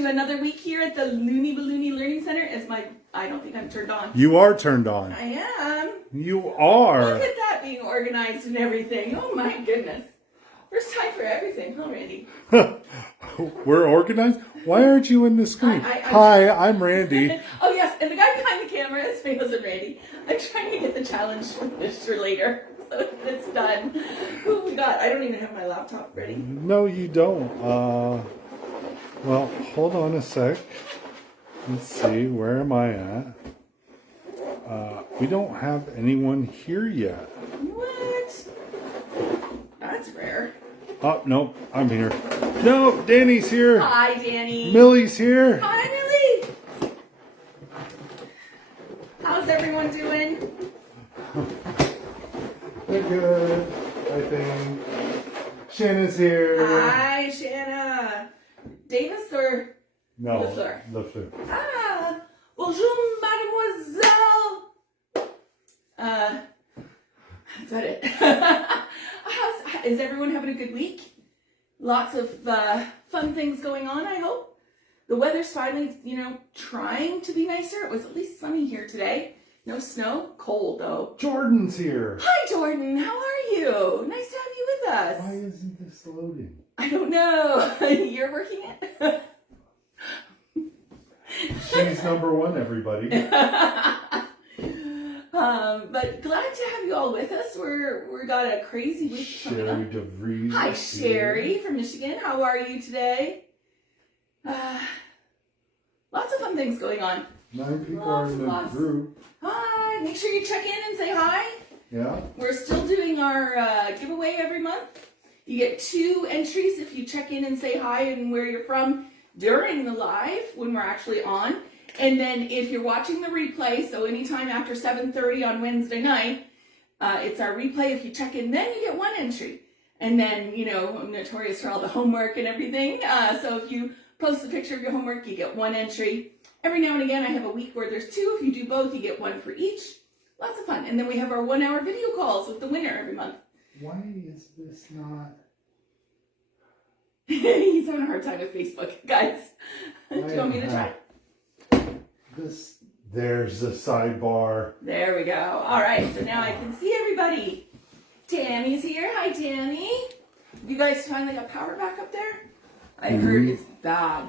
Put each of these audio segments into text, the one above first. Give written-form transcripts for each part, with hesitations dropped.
to another week here at the Looney Ballooney Learning Centre. I don't think I'm turned on. You are turned on. I am. You are. Look at that being organized and everything. Oh my goodness. First time for everything, huh, Randy? We're organized? Why aren't you in the screen? Hi, I'm Randy. Oh yes, and the guy behind the camera is my husband Randy. I'm trying to get the challenge finished for later, so it's done. Who we got? I don't even have my laptop ready. No, you don't. Well, hold on a sec. Let's see, where am I at? We don't have anyone here yet. What? That's rare. Oh, no, I'm here. No, Danny's here. Hi, Danny. Millie's here. Hi, Millie. How's everyone doing? They're good, I think. Shanna's here. Hi, Shanna. Davis or No, LaFleur? LaFleur. Ah, bonjour, mademoiselle. Is that it? Is everyone having a good week? Lots of fun things going on, I hope. The weather's finally, trying to be nicer. It was at least sunny here today. No snow. Cold, though. Jordan's here. Hi, Jordan. How are you? Nice to have you with us. Why isn't this loading? I don't know. You're working it? She's number one, everybody. But glad to have you all with us. We got a crazy week coming up. Sherry DeVries. Hi, Sherry from Michigan. How are you today? Lots of fun things going on. 9 people are in the group. Hi. Make sure you check in and say hi. Yeah. We're still doing our giveaway every month. You get 2 entries if you check in and say hi and where you're from during the live when we're actually on. And then if you're watching the replay, so anytime after 7:30 on Wednesday night, it's our replay. If you check in, then you get 1 entry. And then, I'm notorious for all the homework and everything. So if you post a picture of your homework, you get 1 entry. Every now and again, I have a week where there's 2. If you do both, you get 1 for each. Lots of fun. And then we have our 1-hour video calls with the winner every month. Why is this not... He's having a hard time with Facebook, guys. Do you want me to try? There's the sidebar. There we go. All right, so now I can see everybody. Tammy's here. Hi, Tammy. You guys finally got power back up there? I heard it's bad.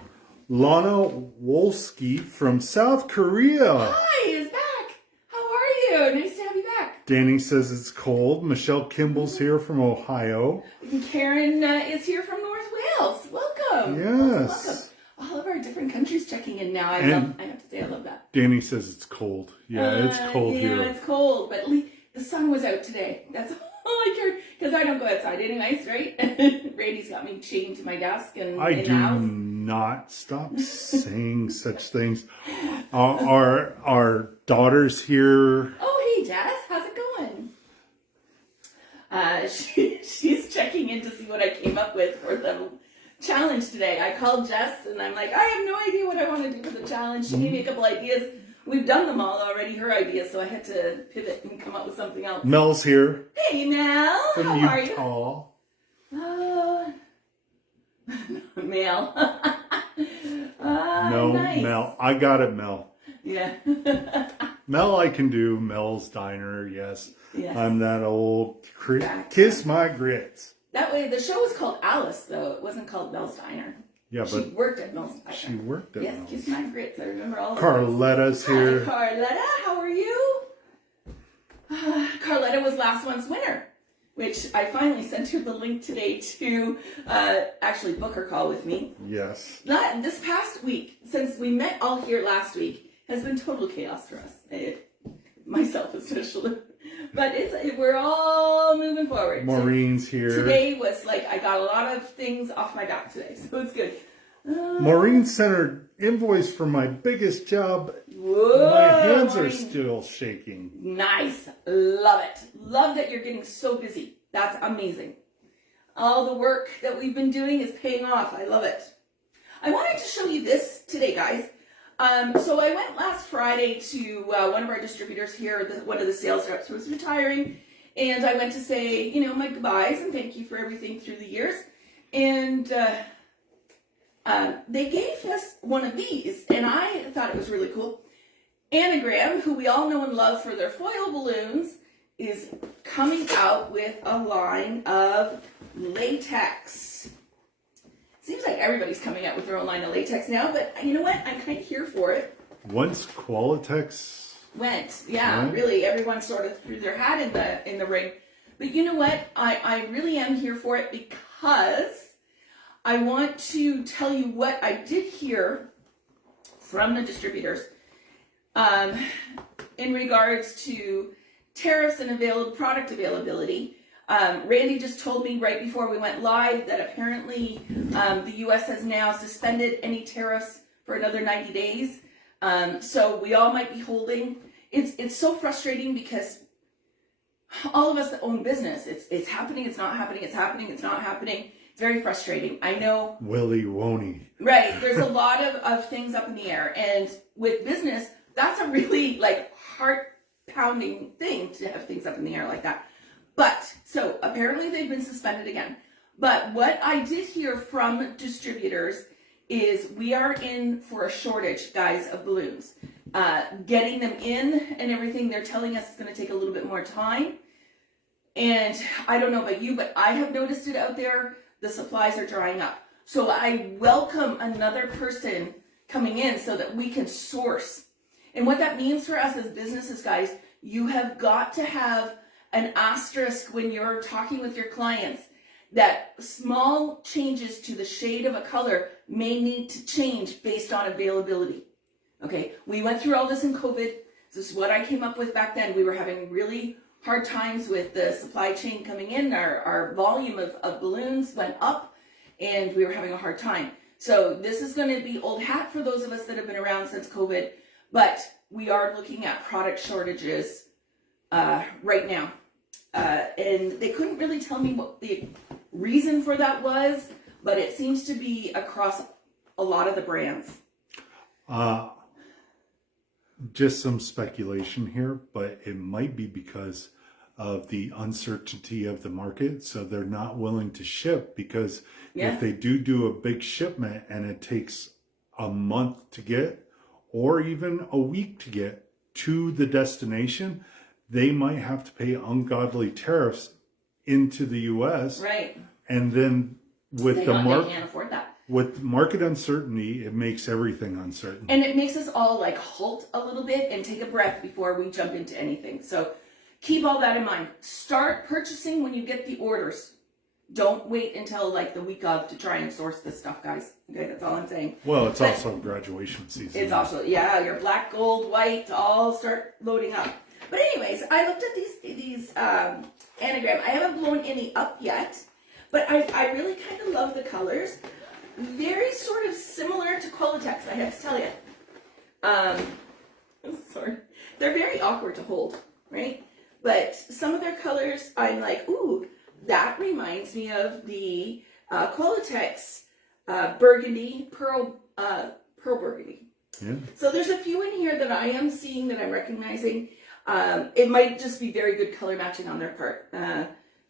Lana Wolski from South Korea. Hi, is back. How are you? Nice to have you back. Danny says it's cold. Michelle Kimball's here from Ohio. And Karen is here from North Wales. Welcome. Yes. Welcome. All of our different countries checking in now. I have to say, I love that. Danny says it's cold. Yeah, it's cold here. Yeah, it's cold, but at least the sun was out today. That's all I care, because I don't go outside anyways, right? Randy's got me chained to my desk and I in do the house. not stop saying such things. Our daughter's here. Oh, hey, Jess, how's it going? She's checking in to see what I came up with for the challenge today. I called Jess and I'm like, I have no idea what I want to do for the challenge. She gave me a couple ideas. We've done them all already, her ideas, so I had to pivot and come up with something else. Mel's here. Hey, Mel. From How are you? Utah. Mel. No, nice. Mel. I got it, Mel. Yeah. Mel, I can do. Mel's Diner, yes. Yes. I'm that old kiss my grits. That way, the show was called Alice, though. It wasn't called Mel's Diner. Yeah, She but worked at Mel's Diner. she worked at Yes, Mel's. kiss my grits. I remember all of those. Carletta's here. Hi, Carletta. How are you? Carletta was last month's winner, which I finally sent her the link today to actually book her call with me. Yes. This past week, since we met all here last week, has been total chaos for us. Myself especially. But we're all moving forward. Maureen's here. Today was like, I got a lot of things off my back today, so it's good. Maureen sent her invoice for my biggest job. Whoa, My hands are Maureen. still shaking. Nice. Love it. Love that you're getting so busy. That's amazing. All the work that we've been doing is paying off. I love it. I wanted to show you this today, guys. So I went last Friday to one of our distributors here, one of the sales reps who was retiring, and I went to say, my goodbyes and thank you for everything through the years. And they gave us one of these, and I thought it was really cool. Anagram, who we all know and love for their foil balloons, is coming out with a line of latex. Seems like everybody's coming out with their own line of latex now, but you know what? I'm kind of here for it. Once Qualitex went, yeah, really, everyone sort of threw their hat in the ring. But you know what? I really am here for it because I want to tell you what I did hear from the distributors in regards to tariffs and product availability. Randy just told me right before we went live that apparently the U.S. has now suspended any tariffs for another 90 days. So we all might be holding. It's so frustrating because all of us that own business, it's happening, it's not happening, it's happening, it's not happening. It's very frustrating. I know. Willy won't. Right. There's a lot of things up in the air. And with business, that's a really like heart-pounding thing to have things up in the air like that. But, so apparently they've been suspended again. But what I did hear from distributors is we are in for a shortage, guys, of balloons. Getting them in and everything, they're telling us it's going to take a little bit more time. And I don't know about you, but I have noticed it out there. The supplies are drying up. So I welcome another person coming in so that we can source. And what that means for us as businesses, guys, you have got to have an asterisk when you're talking with your clients that small changes to the shade of a color may need to change based on availability. Okay, we went through all this in COVID. This is what I came up with back then. We were having really hard times with the supply chain coming in. Our volume of balloons went up and we were having a hard time. So this is going to be old hat for those of us that have been around since COVID, but we are looking at product shortages right now. And they couldn't really tell me what the reason for that was, but it seems to be across a lot of the brands. Just some speculation here, but it might be because of the uncertainty of the market. So they're not willing to ship because if they do a big shipment and it takes a month to get or even a week to get to the destination, they might have to pay ungodly tariffs into the U.S. Right. And then with they can't afford that. With market uncertainty, it makes everything uncertain. And it makes us all like halt a little bit and take a breath before we jump into anything. So keep all that in mind. Start purchasing when you get the orders. Don't wait until like the week of to try and source this stuff, guys. Okay, that's all I'm saying. Well, it's also graduation season. It's also, your black, gold, white, all start loading up. But anyways, I looked at these anagram. I haven't blown any up yet, but I really kind of love the colors. Very sort of similar to Qualitex, I have to tell you. Sorry. They're very awkward to hold, right? But some of their colors, I'm like, ooh, that reminds me of the Qualitex burgundy, pearl burgundy. Yeah. So there's a few in here that I am seeing that I'm recognizing. It might just be very good color matching on their part.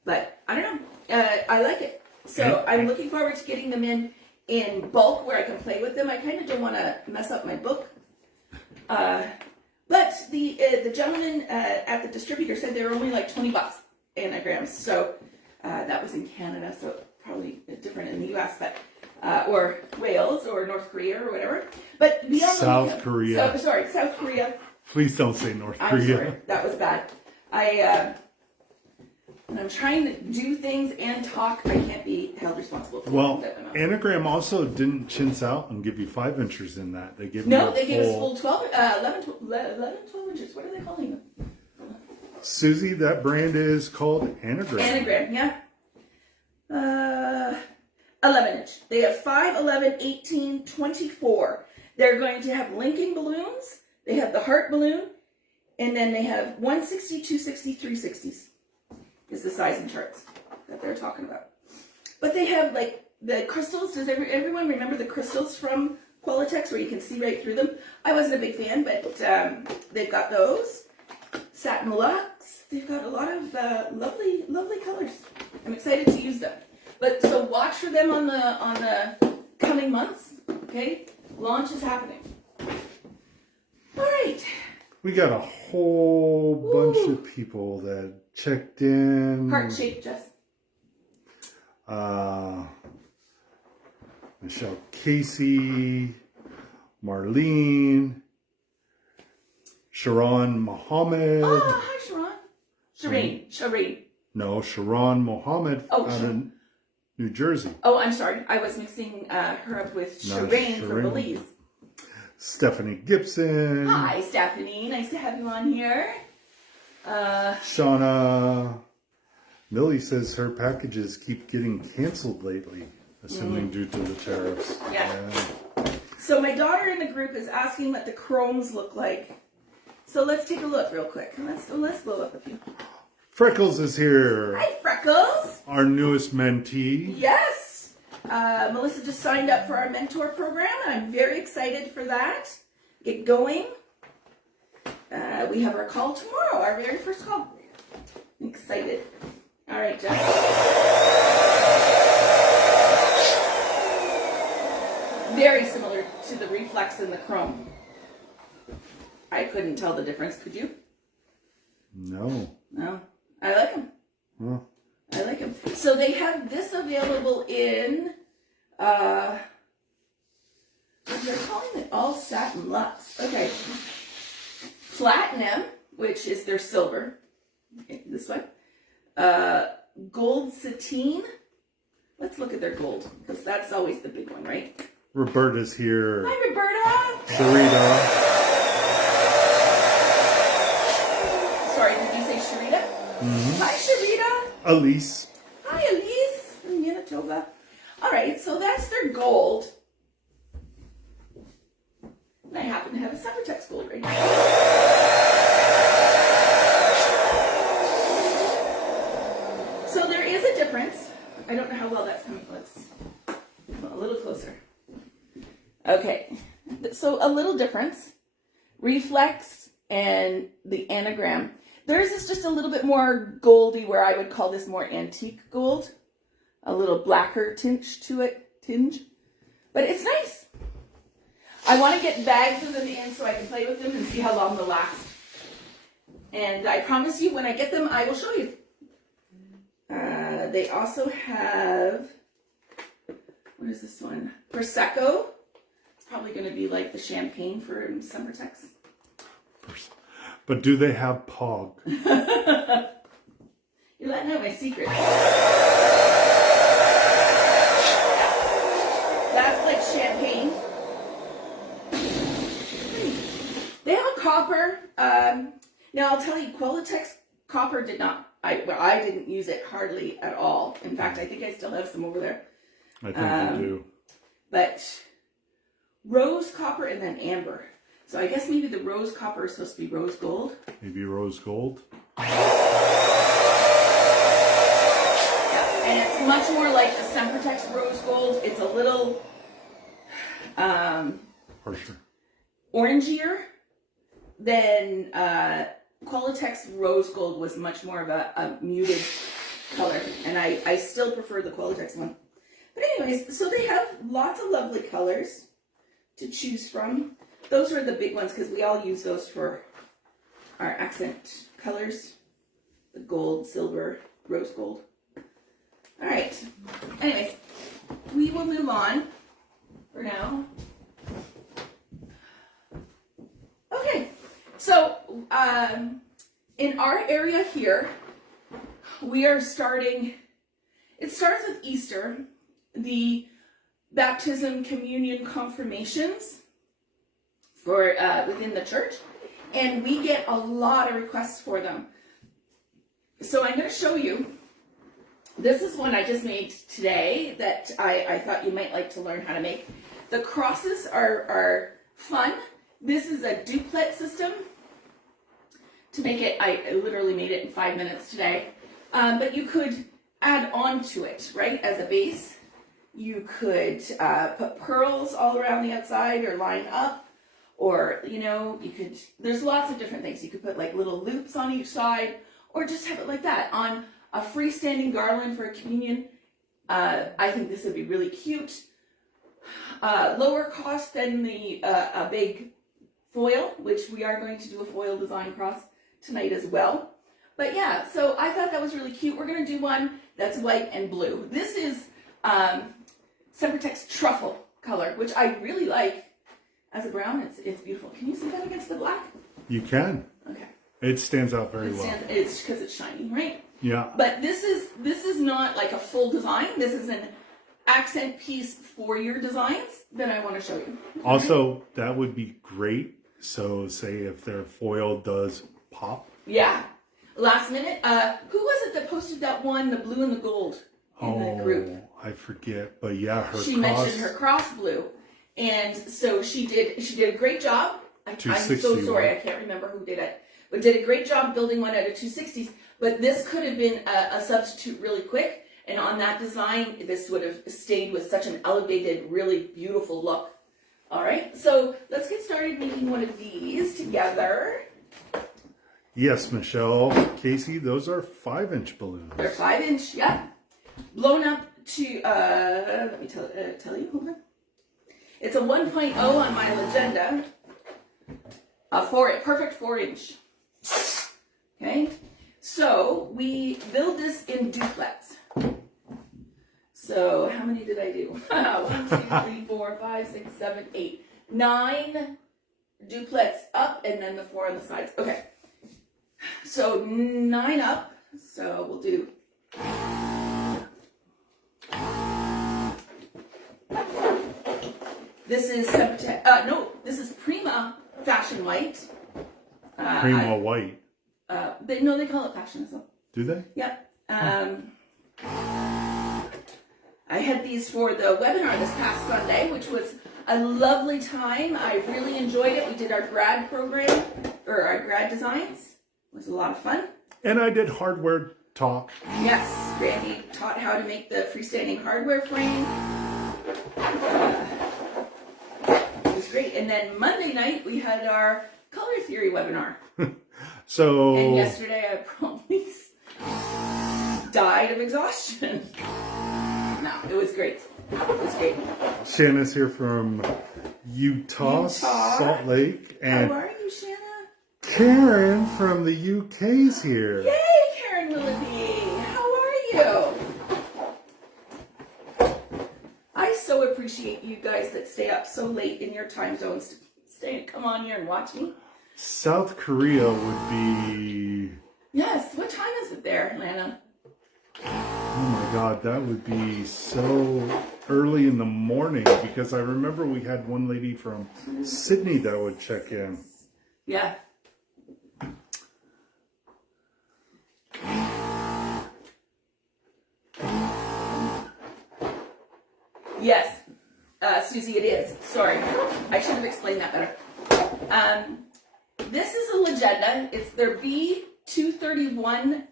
But I don't know. I like it. So I'm looking forward to getting them in bulk where I can play with them. I kind of don't want to mess up my book. But the gentleman at the distributor said they were only like $20 anagrams. So that was in Canada, so probably different in the US, but or Wales or North Korea or whatever. But beyond South Korea. South Korea. Please don't say North Korea. I'm sorry, that was bad. I'm trying to do things and talk. I can't be held responsible for that. Anagram also didn't chintz out and give you 5 inches in that. They gave they gave us full 12, 11, 12 inches. What are they calling them? Susie, that brand is called Anagram. Anagram, yeah. 11 inch. They have 5, 11, 18, 24. They're going to have linking balloons. They have the heart balloon. And then they have 160, 260, 360s. Is the size and charts that they're talking about. But they have like the crystals. Does everyone remember the crystals from Qualitex where you can see right through them? I wasn't a big fan, but they've got those. Satin Luxe. They've got a lot of lovely, lovely colors. I'm excited to use them. But so watch for them on the coming months. Okay? Launch is happening. All right. We got a whole bunch of people that checked in. Heart shape, Jess. Michelle Casey, Marlene, Sharon Mohammed. Oh, hi, Sharon. Shireen. No, Sharon Mohammed out of New Jersey. Oh, I'm sorry. I was mixing her up with Shireen from Belize. Stephanie Gibson. Hi, Stephanie. Nice to have you on here. Shauna. Millie says her packages keep getting canceled lately, assuming due to the tariffs. Yeah. So my daughter in the group is asking what the chromes look like. So let's take a look real quick. Let's blow up a few. Freckles is here. Hi, Freckles. Our newest mentee. Yes. Melissa just signed up for our mentor program, and I'm very excited for that. Get going. We have our call tomorrow, our very first call. I'm excited. All right, Jeff. Very similar to the reflex and the chrome. I couldn't tell the difference, could you? No. No. I like them. Huh. I like them. So they have this available in, they're calling it all satin luxe. Okay. Platinum, which is their silver. Okay, this one. Gold sateen. Let's look at their gold, because that's always the big one, right? Roberta's here. Hi, Roberta. Sharita. Sorry, did you say Sharita? Mm-hmm. Hi, Sharita. Elise. Hi, Elise from Manitoba. All right, so that's their gold. And I happen to have a Centertex gold right now. So there is a difference. I don't know how well that's coming. Let's a little closer. Okay, so a little difference. Reflex and the anagram. Theirs is just a little bit more goldy, where I would call this more antique gold. A little blacker tinge to it, but it's nice. I want to get bags of them in so I can play with them and see how long they'll last. And I promise you, when I get them, I will show you. They also have, what is this one? Prosecco. It's probably going to be like the champagne for Centertex. But do they have Pog? You're letting out my secret. That's like champagne. They have a copper. Now I'll tell you, Qualitex copper did not. I didn't use it hardly at all. In fact, I think I still have some over there. I think you do. But rose copper and then amber. So I guess maybe the rose copper is supposed to be rose gold. Maybe rose gold. Yeah, and it's much more like the Centertex rose gold. It's a little Harsher. Orangier than Qualitex rose gold was much more of a muted color. And I still prefer the Qualitex one. But anyways, so they have lots of lovely colors to choose from. Those are the big ones because we all use those for our accent colors. The gold, silver, rose gold. All right. Anyways, we will move on for now. Okay. So, in our area here, we are starting, it starts with Easter, the baptism, communion, confirmations for within the church, and we get a lot of requests for them. So I'm going to show you. This is one I just made today that I thought you might like to learn how to make. The crosses are fun. This is a duplet system. To make it, I literally made it in 5 minutes today. But you could add on to it, right, as a base. You could put pearls all around the outside or line up. Or, you know, you could, there's lots of different things. You could put like little loops on each side, or just have it like that on a freestanding garland for a communion. I think this would be really cute. lower cost than the a big foil, which we are going to do a foil design cross tonight as well. But yeah, so I thought that was really cute. We're going to do one that's white and blue. This is Sempertex truffle color, which I really like. As a brown, it's beautiful. Can you see that against the black? You can. Okay. It stands out very well. It's because it's shiny, right? Yeah. But this is not like a full design. This is an accent piece for your designs that I want to show you. Also, that would be great. So say if their foil does pop. Yeah. Last minute. Who was it that posted that one, the blue and the gold, in the group? I forget. But yeah, she mentioned her cross blue. And so she did a great job. I'm so sorry, I can't remember who did it. But did a great job building one out of 260s. But this could have been a substitute really quick. And on that design, this would have stayed with such an elevated, really beautiful look. All right, so let's get started making one of these together. Yes, Michelle. Casey, those are 5-inch balloons. They're 5-inch, yeah. Blown up to, let me tell you, hold on. It's a 1.0 on my agenda. Perfect 4-inch. Okay, so we build this in duplex. So how many did I do? 1, 2, 3, 4, 5, 6, 7, 8, 9 duplex up, and then the 4 on the sides. Okay, so 9 up. So we'll do. This is this is Prima Fashion White. Prima White. They call it Fashion as well. Do they? Yep. I had these for the webinar this past Sunday, which was a lovely time. I really enjoyed it. We did our grad program, or our grad designs. It was a lot of fun. And I did hardware talk. Yes, Randy taught how to make the freestanding hardware frame. It was great. And then Monday night, we had our color theory webinar. So. And yesterday, I probably died of exhaustion. No, it was great. It was great. Shanna's here from Utah, Salt Lake. And how are you, Shanna? Karen from the UK's here. Yay, Karen Willoughby. How are you? I so appreciate you guys that stay up so late in your time zones to come on here and watch me. South Korea would be... Yes, what time is it there, Lana? Oh my God, that would be so early in the morning, because I remember we had one lady from Sydney that would check in. Yeah. Yes, Susie, it is. Sorry, I should have explained that better. This is a Legenda. It's their B231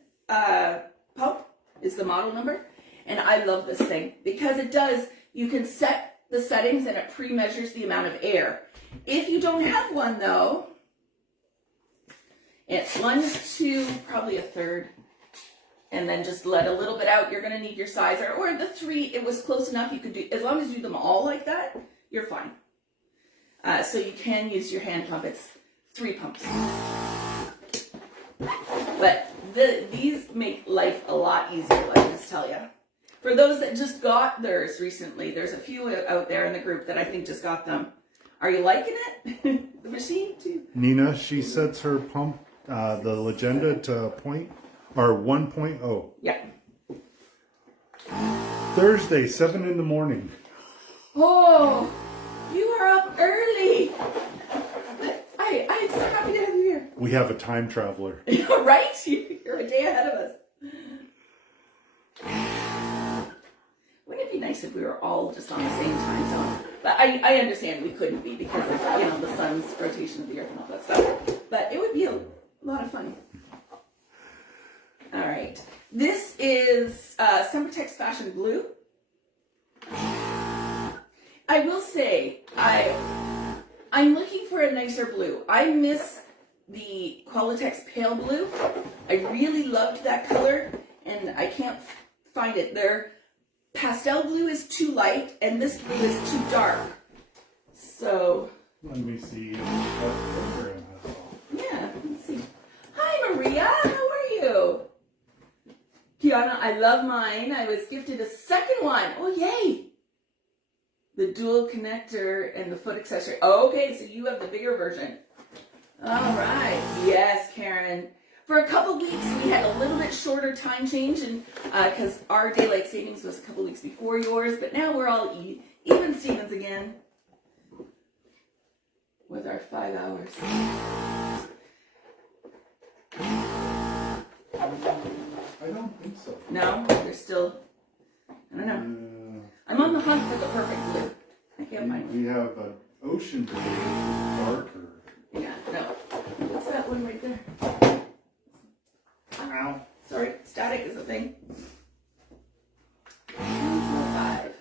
pump is the model number. And I love this thing because it does, you can set the settings and it pre-measures the amount of air. If you don't have one though, it's 1 to probably a third. And then just let a little bit out. You're going to need your sizer. Or the 3, it was close enough. You could do, as long as you do them all like that, you're fine. So you can use your hand pump. It's 3 pumps. But these make life a lot easier, let me just tell you. For those that just got theirs recently, there's a few out there in the group that I think just got them. Are you liking it? The machine too? Nina, she sets her pump, the Legenda to 1.0. Yeah. Thursday, 7 in the morning. Oh, you are up early. I'm so happy to have you here. We have a time traveler. Right? You're a day ahead of us. Wouldn't it be nice if we were all just on the same time zone? But I understand we couldn't be because of, the sun's rotation of the earth and all that stuff. But it would be a lot of fun. All right. This is Sempertex Fashion Blue. I will say, I'm looking for a nicer blue. I miss the Qualitex Pale Blue. I really loved that color, and I can't find it. pastel blue is too light and this blue is too dark. So let me see what program has all. yeah, let's see. Hi Maria, how are you? Kiana, I love mine. I was gifted a second one. Oh yay! The dual connector and the foot accessory. Oh, okay, so you have the bigger version. All right. Yes, Karen. For a couple weeks, we had a little bit shorter time change, and because our daylight savings was a couple weeks before yours, but now we're all even Stevens again with our 5 hours. I don't think so. No, they're still. I don't know. I'm on the hunt for the perfect blue. I can't find one. We have an ocean blue, darker. Yeah, no. What's that one right there? Ow. Sorry, static is a thing. 2, 4, 5.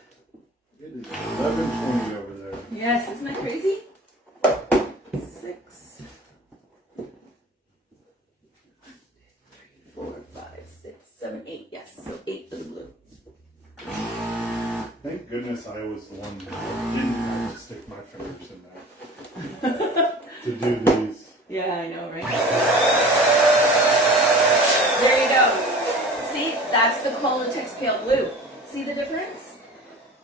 It is 11:20 over there. Yes, isn't that crazy? 6, 3, 4, 5, 6, 7, 8. Yes, so 8 for the blue. Thank goodness I was the one that didn't have to stick my fingers in there to do these. Yeah, I know, right? There you go. See, that's the Qualitex Pale Blue. See the difference?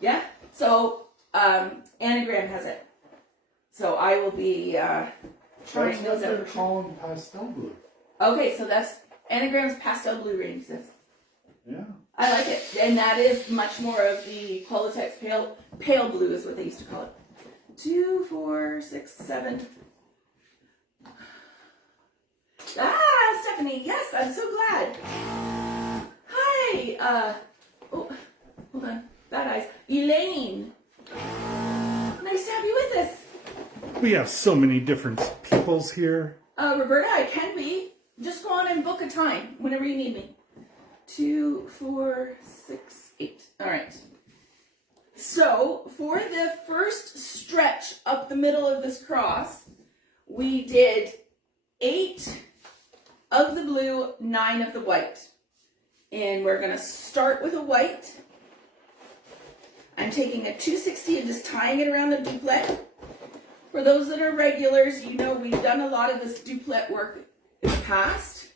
Yeah? So, Anagram has it. So I will be trying those out. They're calling pastel blue. Okay, so that's Anagram's pastel blue range. Yeah. I like it. And that is much more of the Qualitex pale blue is what they used to call it. 2, 4, 6, 7. Ah, Stephanie, yes, I'm so glad. Hi, oh, hold on, bad eyes. Elaine, nice to have you with us. We have so many different peoples here. Roberta, I can be. Just go on and book a time whenever you need me. 2, 4, 6, 8. All right. So for the first stretch up the middle of this cross, we did 8 of the blue, 9 of the white. And we're going to start with a white. I'm taking a 260 and just tying it around the duplet. For those that are regulars, you know we've done a lot of this duplet work in the past.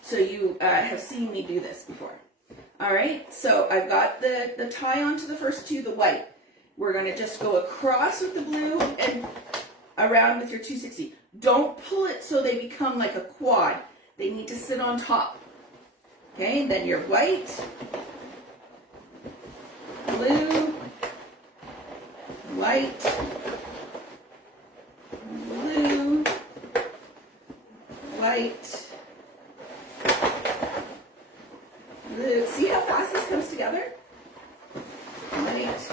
So you have seen me do this before. All right, so I've got the tie onto the first 2, the white. We're going to just go across with the blue and around with your 260. Don't pull it so they become like a quad. They need to sit on top. Okay, and then your white, blue, white, blue, white, blue. See how fast this comes together? White,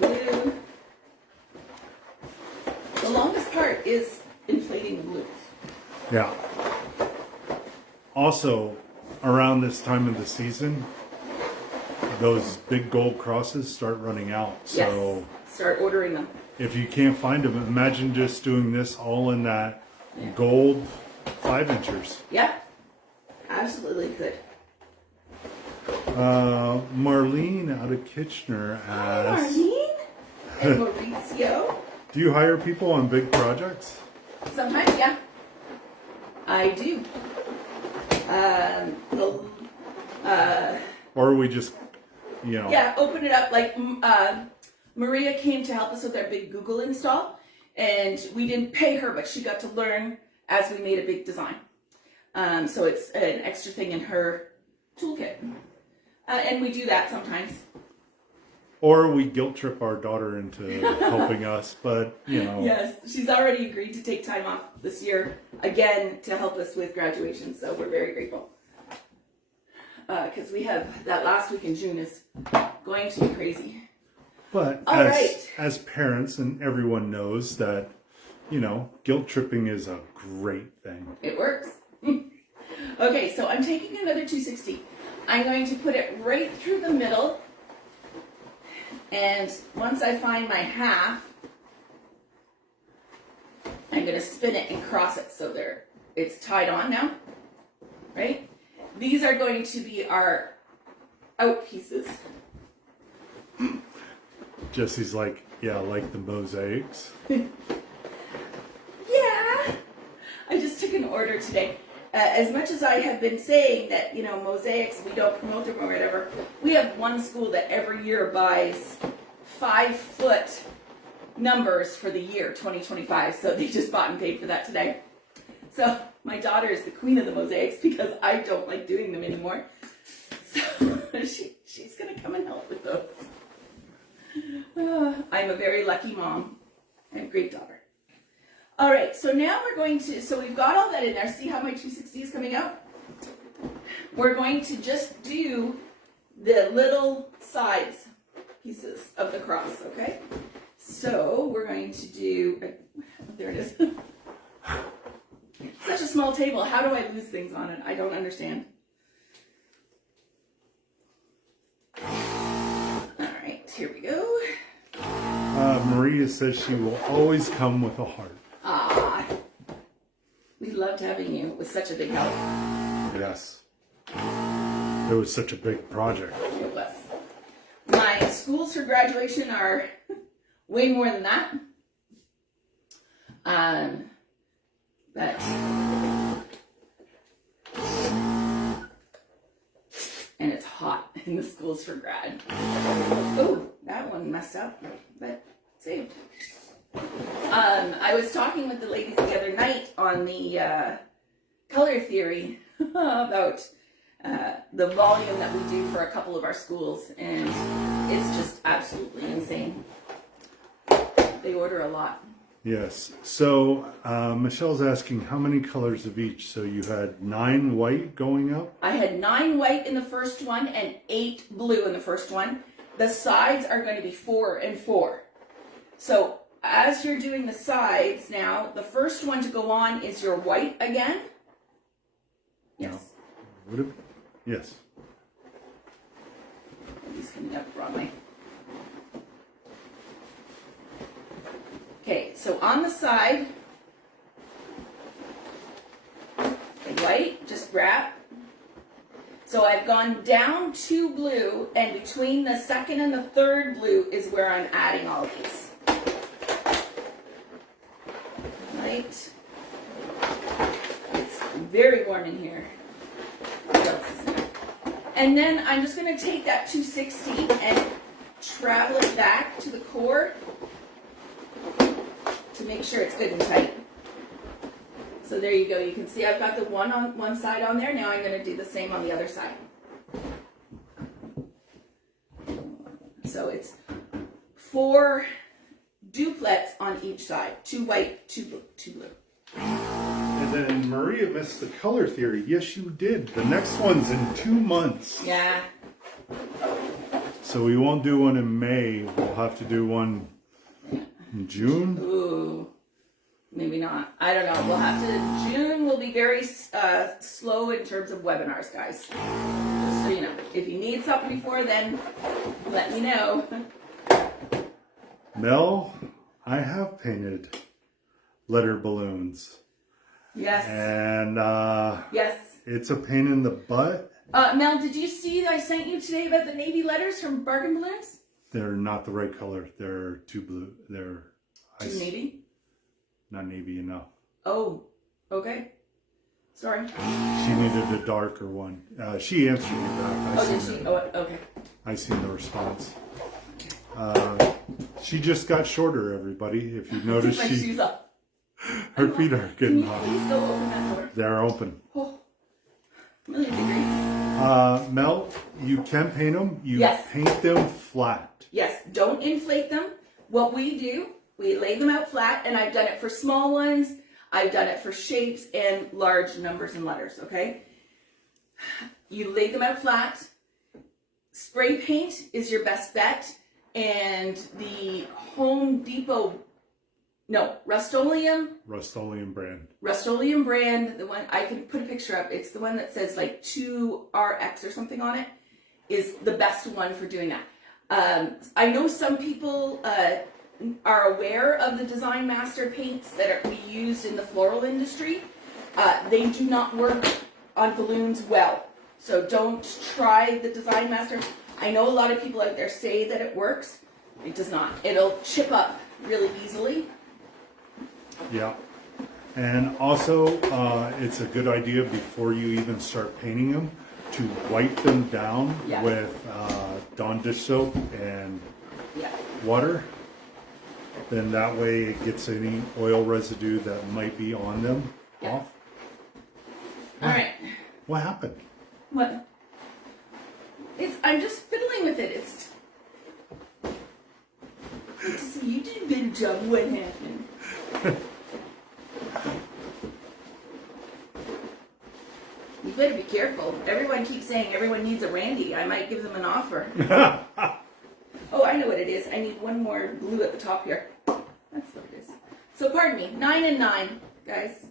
blue. The longest part is inflating the blues. Yeah. Also, around this time of the season, those big gold crosses start running out. So yes. Start ordering them. If you can't find them, imagine just doing this all in that gold 5-inchers. Yeah, absolutely could. Marlene out of Kitchener asks, Marlene and Maurizio. do you hire people on big projects? Sometimes, yeah. I do. Or we just, you know. Yeah, open it up. Like Maria came to help us with our big Google install, and we didn't pay her, but she got to learn as we made a big design. So it's an extra thing in her toolkit. And we do that sometimes. Or we guilt trip our daughter into helping us, but, you know. Yes, she's already agreed to take time off this year again to help us with graduation, so we're very grateful. Because we have that last week in June is going to be crazy. But as parents, and everyone knows that, you know, guilt tripping is a great thing. It works. Okay, so I'm taking another 260. I'm going to put it right through the middle. And once I find my half, I'm going to spin it and cross it so it's tied on now. Right? These are going to be our out pieces. Jesse's like, yeah, like the mosaics. Yeah. I just took an order today. As much as I have been saying that, you know, mosaics, we don't promote them or whatever, we have one school that every year buys 5-foot numbers for the year 2025. So they just bought and paid for that today. So my daughter is the queen of the mosaics because I don't like doing them anymore. So she's going to come and help with those. I'm a very lucky mom and a great daughter. All right, so now we're going to, so we've got all that in there. See how my 260 is coming out? We're going to just do the little sides pieces of the cross, okay? So we're going to do, there it is. Such a small table. How do I lose things on it? I don't understand. All right, here we go. Maria says she will always come with a heart. Ah, we loved having you. It was such a big help. Yes. It was such a big project. It was. My schools for graduation are way more than that. But and it's hot in the schools for grad. Oh, that one messed up, but saved. I was talking with the ladies the other night on the color theory about the volume that we do for a couple of our schools, and it's just absolutely insane. They order a lot. Yes. So Michelle's asking how many colors of each. So you had 9 white going up? I had 9 white in the first one and 8 blue in the first one. The sides are going to be 4 and 4. So as you're doing the sides now, the first one to go on is your white again. Yes. Would it? Yes. He's coming up the wrong way. Okay, so on the side, the white, just wrap. So I've gone down 2 blue, and between the second and the third blue is where I'm adding all these. Right? It's very warm in here. What else is there? And then I'm just going to take that 260 and travel it back to the core to make sure it's good and tight. So there you go. You can see I've got the one on one side on there. Now I'm going to do the same on the other side. So it's 4 duplets on each side. 2 white, 2 blue. And then Maria missed the color theory. Yes, you did. The next one's in 2 months. Yeah. So we won't do one in May. We'll have to do one in June. Ooh. Maybe not. I don't know. We'll have to. June will be very slow in terms of webinars, guys. Just so you know. If you need something before then, let me know. Mel, I have painted letter balloons. Yes. And yes. It's a pain in the butt. Mel, did you see that I sent you today about the navy letters from Bargain Balloons? They're not the right color. They're too blue. They're too navy? Not navy enough. Oh, okay. Sorry. She needed a darker one. She answered me back. Did she? Oh, okay. I seen the response. She just got shorter, everybody. If you notice, Take my shoes off. Her feet are getting hot. Can you please go open that door? They're open. Oh, million degrees. Mel, you can paint them. You Yes. paint them flat. Yes, don't inflate them. What we do, we lay them out flat, and I've done it for small ones. I've done it for shapes and large numbers and letters, okay? You lay them out flat. Spray paint is your best bet. And the Home Depot, Rust-Oleum brand, the one, I can put a picture up. It's the one that says like 2RX or something on it, is the best one for doing that. I know some people are aware of the Design Master paints that we used in the floral industry. They do not work on balloons well. So don't try the Design Master. I know a lot of people out there say that it works. It does not. It'll chip up really easily. Yeah. And also, it's a good idea before you even start painting them to wipe them down with Dawn dish soap and water. Then that way it gets any oil residue that might be on them off. All right. What happened? What? I'm just fiddling with it. You did a good job. What happened? You better be careful. Everyone keeps saying everyone needs a Randy. I might give them an offer. Oh, I know what it is. I need one more glue at the top here. That's what it is. So pardon me. 9 and 9, guys.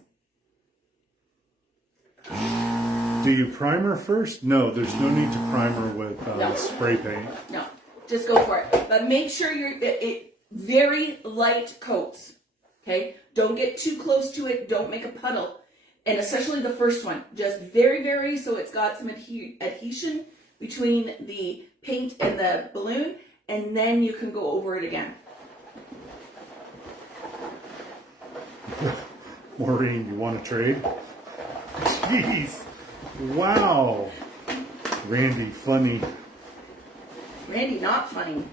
Do you primer first? No, there's no need to primer with spray paint. No, just go for it. But make sure it very light coats. Okay? Don't get too close to it. Don't make a puddle. And especially the first one. Just very, very, so it's got some adhesion between the paint and the balloon. And then you can go over it again. Maureen, you want to trade? Jeez. Wow. Randy, funny. Randy, not funny.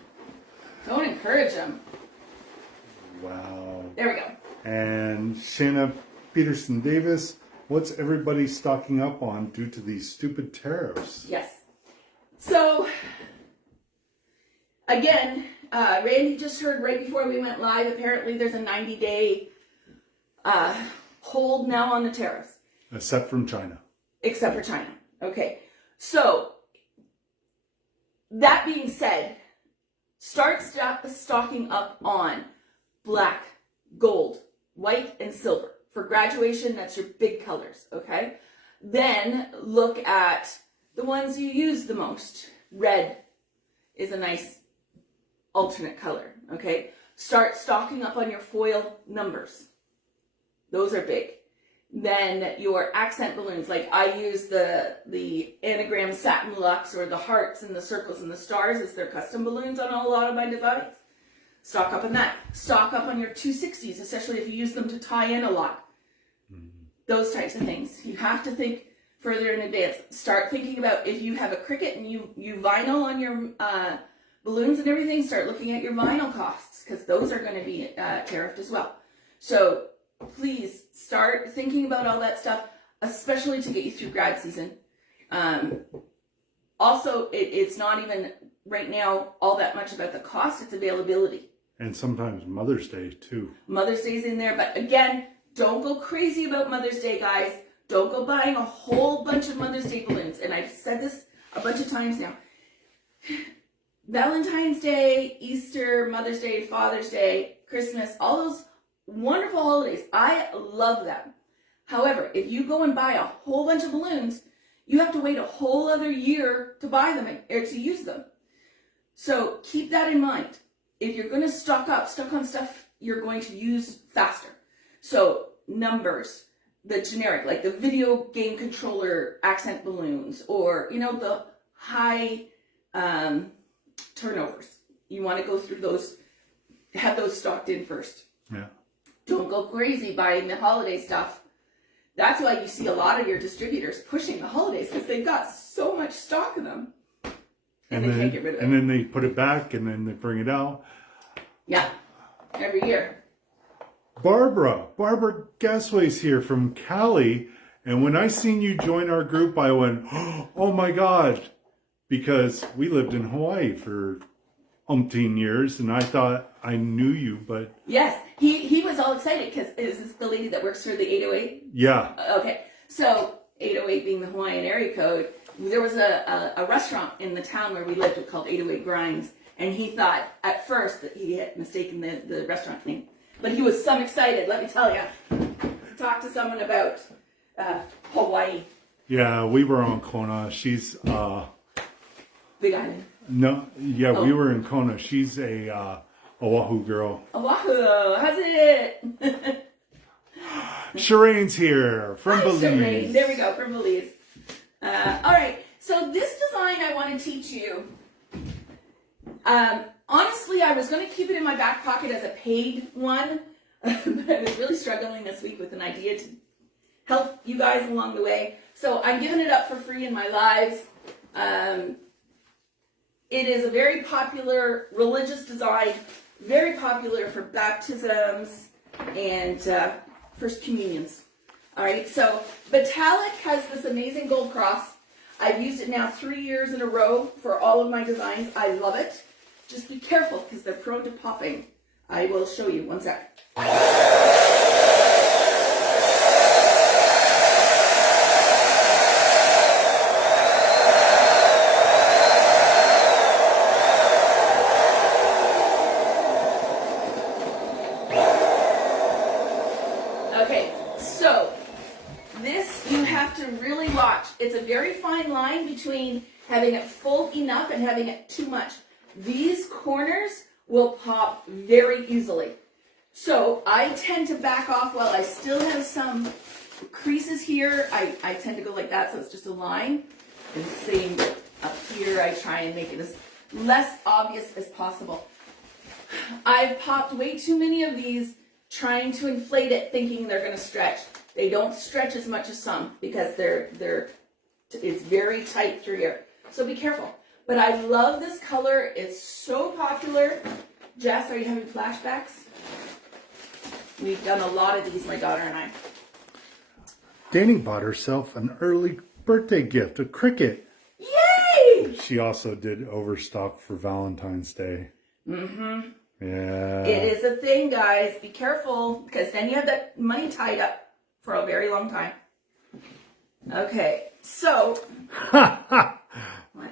Don't encourage him. Wow. There we go. And Shanna Peterson Davis, what's everybody stocking up on due to these stupid tariffs? Yes. So, again, Randy just heard right before we went live, apparently there's a 90-day hold now on the tariffs. Except from China. Except for China. Okay. So, that being said, start stocking up on black, gold, white, and silver. For graduation, that's your big colors, okay? Then look at the ones you use the most. Red is a nice alternate color, okay? Start stocking up on your foil numbers. Those are big. Then your accent balloons, like I use the anagram satin luxe or the hearts and the circles and the stars as their custom balloons on a lot of my designs. Stock up on that. Stock up on your 260s, especially if you use them to tie in a lot. Those types of things. You have to think further in advance. Start thinking about if you have a Cricut and you vinyl on your balloons and everything, start looking at your vinyl costs because those are going to be tariffed as well. So please start thinking about all that stuff, especially to get you through grad season. Also, it's not even right now all that much about the cost, it's availability. And sometimes Mother's Day too. Mother's Day's in there, but again, don't go crazy about Mother's Day, guys. Don't go buying a whole bunch of Mother's Day balloons. And I've said this a bunch of times now. Valentine's Day, Easter, Mother's Day, Father's Day, Christmas, all those wonderful holidays. I love them. However, if you go and buy a whole bunch of balloons, you have to wait a whole other year to buy them or to use them. So keep that in mind. If you're going to stock on stuff you're going to use faster. So numbers, the generic, like the video game controller accent balloons, or, the high turnovers. You want to go through those, have those stocked in first. Yeah. Don't go crazy buying the holiday stuff. That's why you see a lot of your distributors pushing the holidays because they've got so much stock of them. And they can't get rid of it. And then they put it back and then they bring it out. Yeah. Every year. Barbara Gasway's here from Cali. And when I seen you join our group, I went, oh my God. Because we lived in Hawaii for umpteen years and I thought I knew you, but... Yes, he was all excited because is this the lady that works for the 808? Yeah. Okay, so 808 being the Hawaiian area code, there was a restaurant in the town where we lived called 808 Grinds, and he thought at first that he had mistaken the restaurant name. But he was so excited, let me tell you, to talk to someone about Hawaii. Yeah, we were on Kona. She's... Big Island. No, yeah, we were in Kona. She's a Oahu girl. Oahu, how's it? Shireen's here from Belize. Shireen. There we go, from Belize. All right, So this design I want to teach you. Honestly, I was going to keep it in my back pocket as a paid one, but I was really struggling this week with an idea to help you guys along the way. So I'm giving it up for free in my lives. It is a very popular religious design, very popular for baptisms and first communions. All right, so Metallic has this amazing gold cross. I've used it now 3 years in a row for all of my designs. I love it. Just be careful because they're prone to popping. I will show you, one sec. Okay, so this you have to really watch. It's a very fine line between having it full enough and having it too much. These corners will pop very easily. So I tend to back off while I still have some creases here. I tend to go like that, so it's just a line. And same up here, I try and make it as less obvious as possible. I've popped way too many of these trying to inflate it, thinking they're going to stretch. They don't stretch as much as some because it's very tight through here. So be careful. But I love this color. It's so popular. Jess, are you having flashbacks? We've done a lot of these, my daughter and I. Danny bought herself an early birthday gift, a cricket. Yay! She also did overstock for Valentine's Day. Mm-hmm. Yeah. It is a thing, guys. Be careful, because then you have that money tied up for a very long time. Okay, so... What?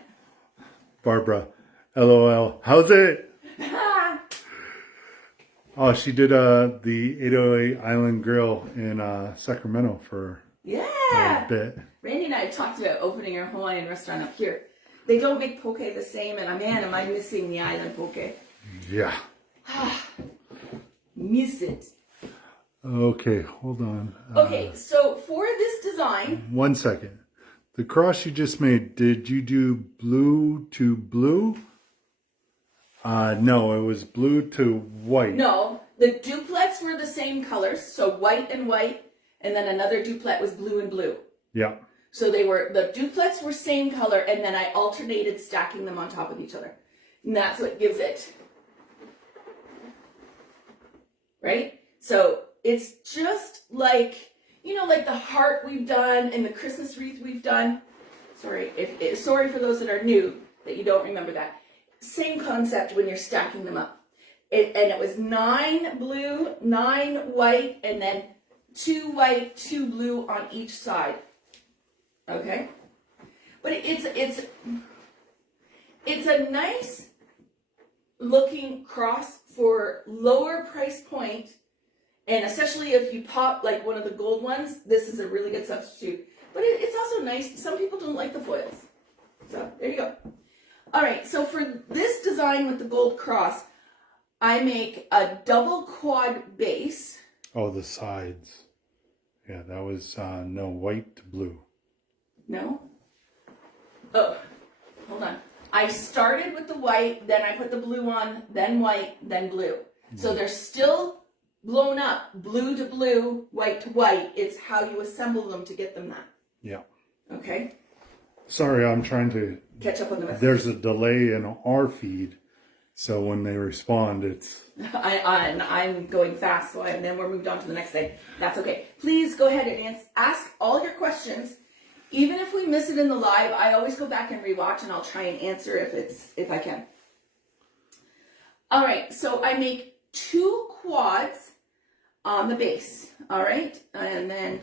Barbara, LOL. How's it? Oh, she did the 808 Island Grill in Sacramento for a bit. Randy and I talked about opening our Hawaiian restaurant up here. They don't make poke the same, and man, am I missing the island poke. Yeah. Miss it. Okay, hold on. Okay, so for this design... 1 second. The cross you just made, did you do blue to blue? No, it was blue to white. No, the duplex were the same colors, so white, and then another duplex was blue and blue. Yeah. So the duplex were same color, and then I alternated stacking them on top of each other. And that's what gives it. Right? So it's just like, like the heart we've done and the Christmas wreath we've done. Sorry for those that are new, that you don't remember that. Same concept when you're stacking them up. And it was 9 blue, 9 white, and then 2 white, 2 blue on each side. Okay? But it's a nice looking cross for lower price point, and especially if you pop like one of the gold ones, this is a really good substitute. But it's also nice. Some people don't like the foils. So there you go. All right, so for this design with the gold cross, I make a double quad base. Oh, the sides. Yeah, that was no, white to blue. No? Oh, hold on. I started with the white, then I put the blue on, then white, then blue. So they're still blown up, blue to blue, white to white. It's how you assemble them to get them that. Yeah. Okay? Sorry, I'm trying to... Catch up on the message. There's a delay in our feed, so when they respond, it's... I'm going fast, so then we're moved on to the next thing. That's okay. Please go ahead and ask all your questions. Even if we miss it in the live, I always go back and rewatch, and I'll try and answer if I can. All right, so I make 2 quads on the base. All right, and then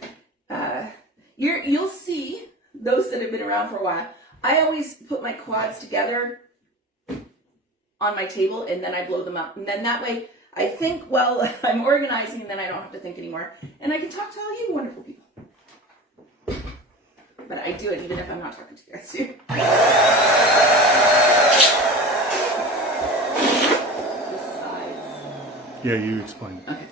you'll see those that have been around for a while. I always put my quads together on my table, and then I blow them up, and then that way I think while I'm organizing, and then I don't have to think anymore, and I can talk to all you wonderful people. But I do it even if I'm not talking to you guys too. Yeah, you explained. Okay.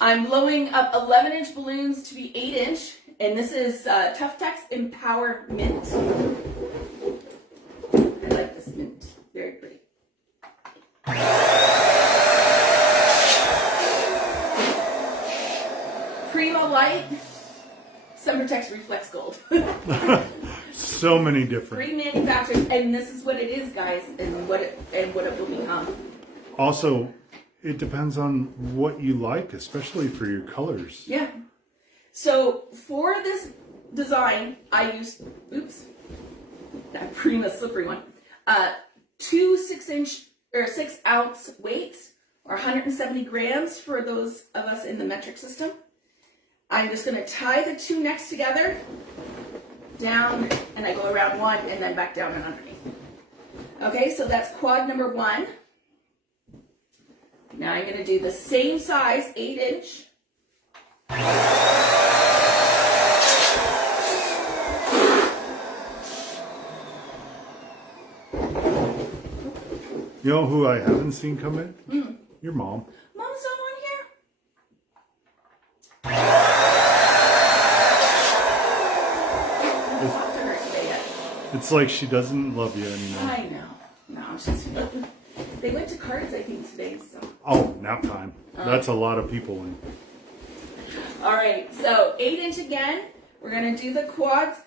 I'm blowing up 11-inch balloons to be 8-inch, And this is Tough Tex Empower Mint. I like this mint. Very pretty. Prima White, Centerpiece Reflex Gold. So many different. Pre-manufactured, and this is what it is, guys, and what it will become. Also, it depends on what you like, especially for your colors. Yeah. So for this design, I used that Prima slippery one. 2 6-ounce weights, or 170 grams for those of us in the metric system. I'm just going to tie the two next together, down, and I go around one, and then back down and underneath. Okay, so that's quad number 1. Now I'm going to do the same size, 8-inch. You know who I haven't seen come in? Your mom. Mom's not on here. I haven't talked to her today yet. It's like she doesn't love you anymore. I know. No, she's. They went to cards, I think, today. So. Oh, nap time. That's a lot of people in. All right, so 8-inch again. We're going to do the quads.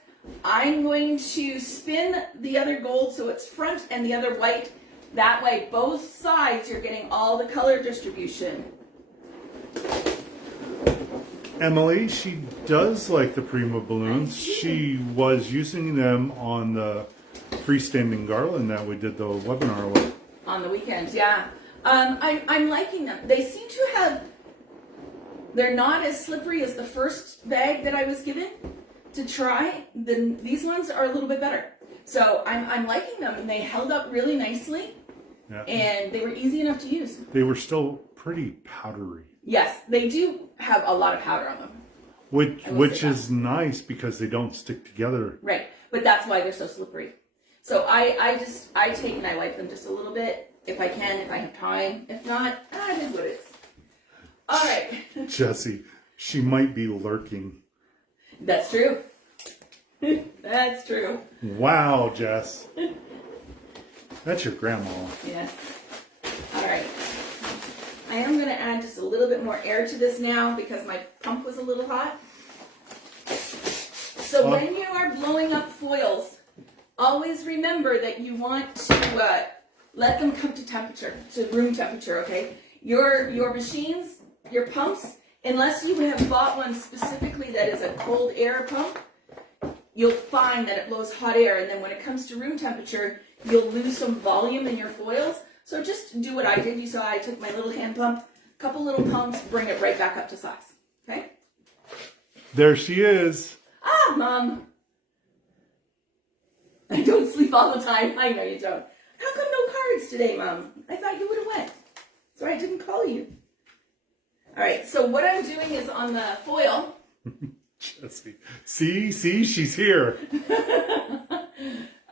I'm going to spin the other gold so it's front and the other white. That way, both sides, you're getting all the color distribution. Emily, she does like the Prima balloons. She was using them on the freestanding garland that we did the webinar with. On the weekends, yeah. I'm liking them. They seem to have, they're not as slippery as the first bag that I was given to try. These ones are a little bit better. So I'm liking them, and they held up really nicely. Yeah. And they were easy enough to use. They were still pretty powdery. Yes, they do have a lot of powder on them. Which is nice because they don't stick together. Right, but that's why they're so slippery. So I take and I wipe them just a little bit if I can, if I have time. If not, it is what it is. All right. Jessie, she might be lurking. That's true. That's true. Wow, Jess. That's your grandma. Yes. All right. I am going to add just a little bit more air to this now because my pump was a little hot. So when you are blowing up foils, always remember that you want to let them come to temperature, to room temperature, okay? Your machines, your pumps, unless you have bought one specifically that is a cold air pump, you'll find that it blows hot air, and then when it comes to room temperature, you'll lose some volume in your foils. So just do what I did. You saw I took my little hand pump, a couple little pumps, bring it right back up to size. Okay? There she is. Ah, Mom. I don't sleep all the time. I know you don't. How come no cards today, Mom? I thought you would have went. That's why I didn't call you. All right, so what I'm doing is on the foil. Jessie. See, she's here.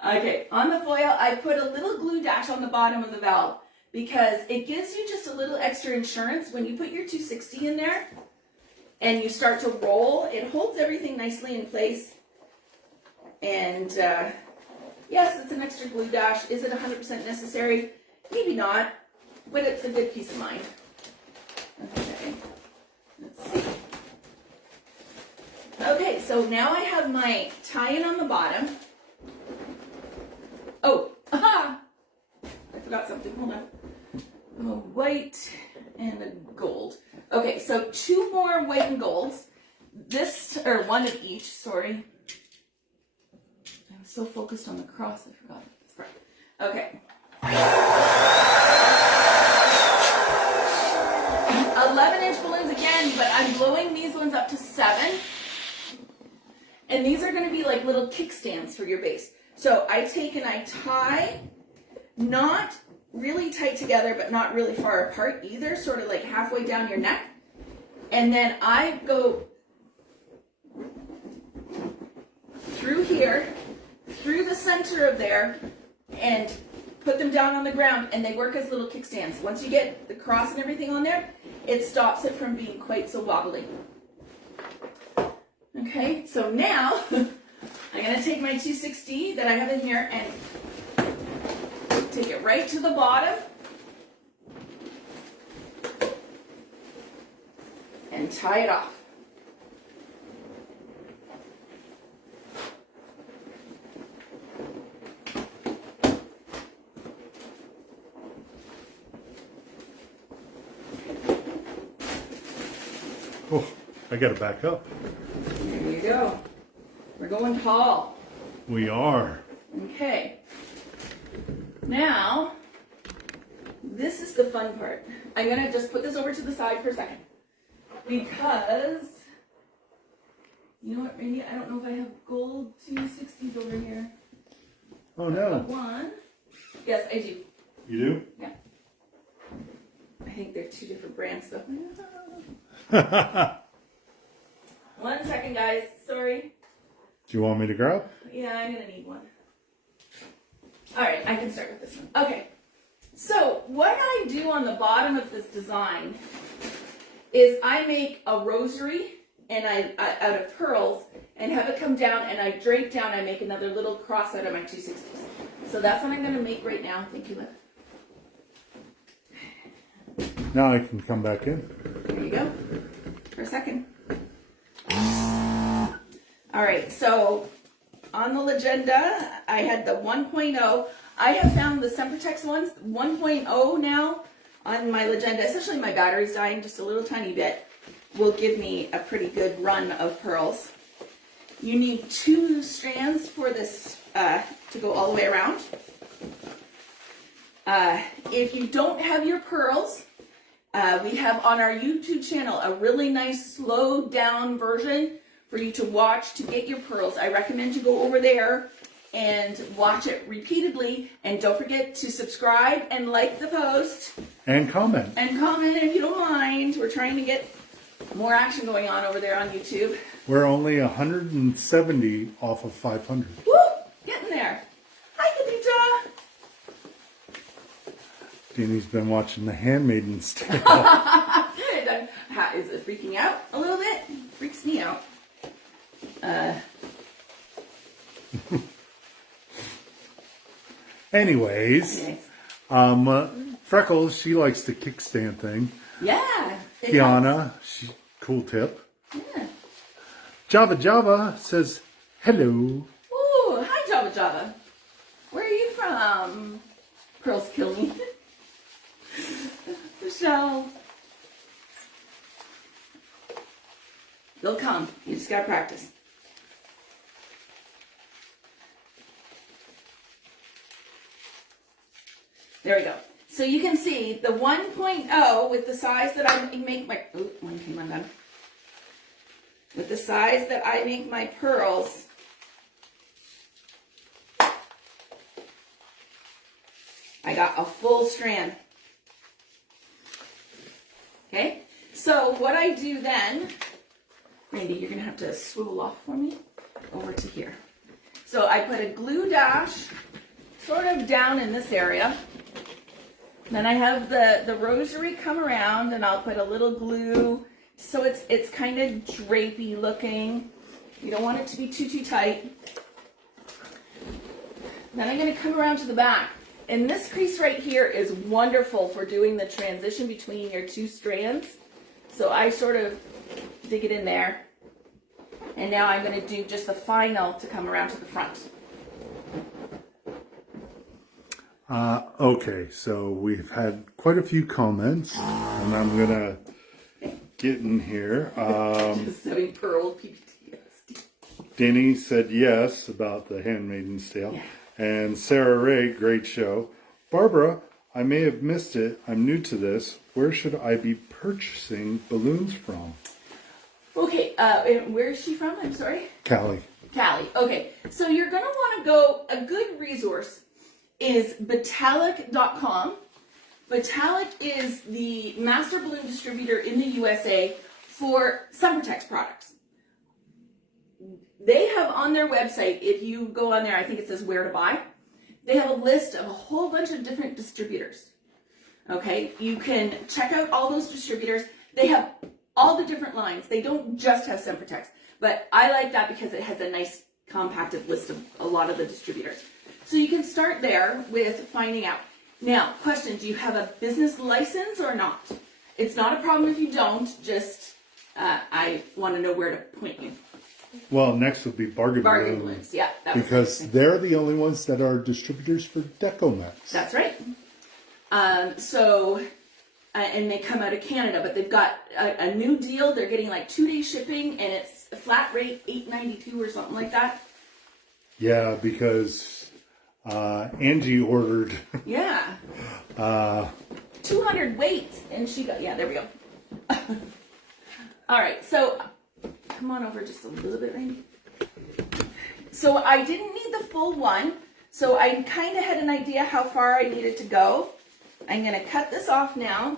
Okay, on the foil, I put a little glue dash on the bottom of the valve because it gives you just a little extra insurance. When you put your 260 in there and you start to roll, it holds everything nicely in place. And yes, it's an extra glue dash. Is it 100% necessary? Maybe not, but it's a good peace of mind. Okay, let's see. Okay, so now I have my tie-in on the bottom. Oh, aha! I forgot something. Hold on. The white and the gold. Okay, so 2 more white and golds. This, or 1 of each, sorry. I was so focused on the cross, I forgot this part. Okay. 11-inch balloons again, but I'm blowing these ones up to 7. And these are going to be like little kickstands for your base. So I take and I tie, not really tight together, but not really far apart either, sort of like halfway down your neck. And then I go through here, through the center of there, and put them down on the ground, and they work as little kickstands. Once you get the cross and everything on there, it stops it from being quite so wobbly. Okay, so now I'm going to take my 260 that I have in here and take it right to the bottom and tie it off. Oh, I got to back up. There you go. We're going tall. We are. Okay. Now, this is the fun part. I'm going to just put this over to the side for a second. Because, you know what, Randy? I don't know if I have gold 260s over here. Oh, no. One. Yes, I do. You do? Yeah. I think they're two different brands, though. 1 second, guys. Sorry. Do you want me to grab? Yeah, I'm going to need one. All right, I can start with this one. Okay. So what I do on the bottom of this design is I make a rosary and I out of pearls and have it come down and I drape down. I make another little cross out of my 260s. So that's what I'm going to make right now. Thank you, Liv. Now I can come back in. There you go. For a second. All right, so on the agenda, I had the 1.0. I have found the Sempertex ones, 1.0 now on my agenda, especially my battery's dying just a little tiny bit, will give me a pretty good run of pearls. You need 2 strands for this to go all the way around. If you don't have your pearls, we have on our YouTube channel a really nice slowed down version for you to watch to get your pearls. I recommend you go over there and watch it repeatedly. And don't forget to subscribe and like the post. And comment. And comment if you don't mind. We're trying to get more action going on over there on YouTube. We're only 170 off of 500. Woo! Getting there. Hi, Khadija. Danny's been watching The Handmaid's Tale. Good. Is it freaking out a little bit? Freaks me out. Anyways, Freckles, she likes the kickstand thing. Yeah. Kiana, cool tip. Yeah. Java says hello. Ooh, hi Java Java. Where are you from? Pearls kill me. Michelle. They'll come. You just gotta practice. There we go. So you can see the 1.0 with the size that I make my, oh, one came undone. With the size that I make my pearls, I got a full strand. Okay, so what I do then, Randy, you're gonna have to swivel off for me over to here. So I put a glue dash sort of down in this area. Then I have the rosary come around and I'll put a little glue so it's kind of drapey looking. You don't want it to be too tight. Then I'm going to come around to the back. And this crease right here is wonderful for doing the transition between your 2 strands. So I sort of dig it in there. And now I'm going to do just the final to come around to the front. Okay, so we've had quite a few comments, and I'm gonna get in here. Just having pearl PPTSD. Denny said yes about the Handmaid's Tale, Yeah. and Sarah Ray, great show. Barbara, I may have missed it. I'm new to this. Where should I be purchasing balloons from? Okay, and where is she from? I'm sorry. Callie. Callie. Okay, so you're gonna want to go. A good resource is Batalic.com. Batalic is the master balloon distributor in the USA for Sempertex products. They have on their website, if you go on there, I think it says where to buy. They have a list of a whole bunch of different distributors. Okay, you can check out all those distributors. They have all the different lines. They don't just have Sempertex, But I like that because it has a nice compacted list of a lot of the distributors. So you can start there with finding out. Now, question, do you have a business license or not? It's not a problem if you don't, just I want to know where to point you. Well, next would be Bargain Balloons, yeah. Because they're the only ones that are distributors for Decomex. That's right. And they come out of Canada, but they've got a new deal. They're getting like 2-day shipping, and it's a flat rate, $8.92 or something like that. Yeah, because Angie ordered. Yeah. 200 weights, and she got, yeah, there we go. All right, so come on over just a little bit, Randy. So I didn't need the full one, so I kind of had an idea how far I needed to go. I'm going to cut this off now.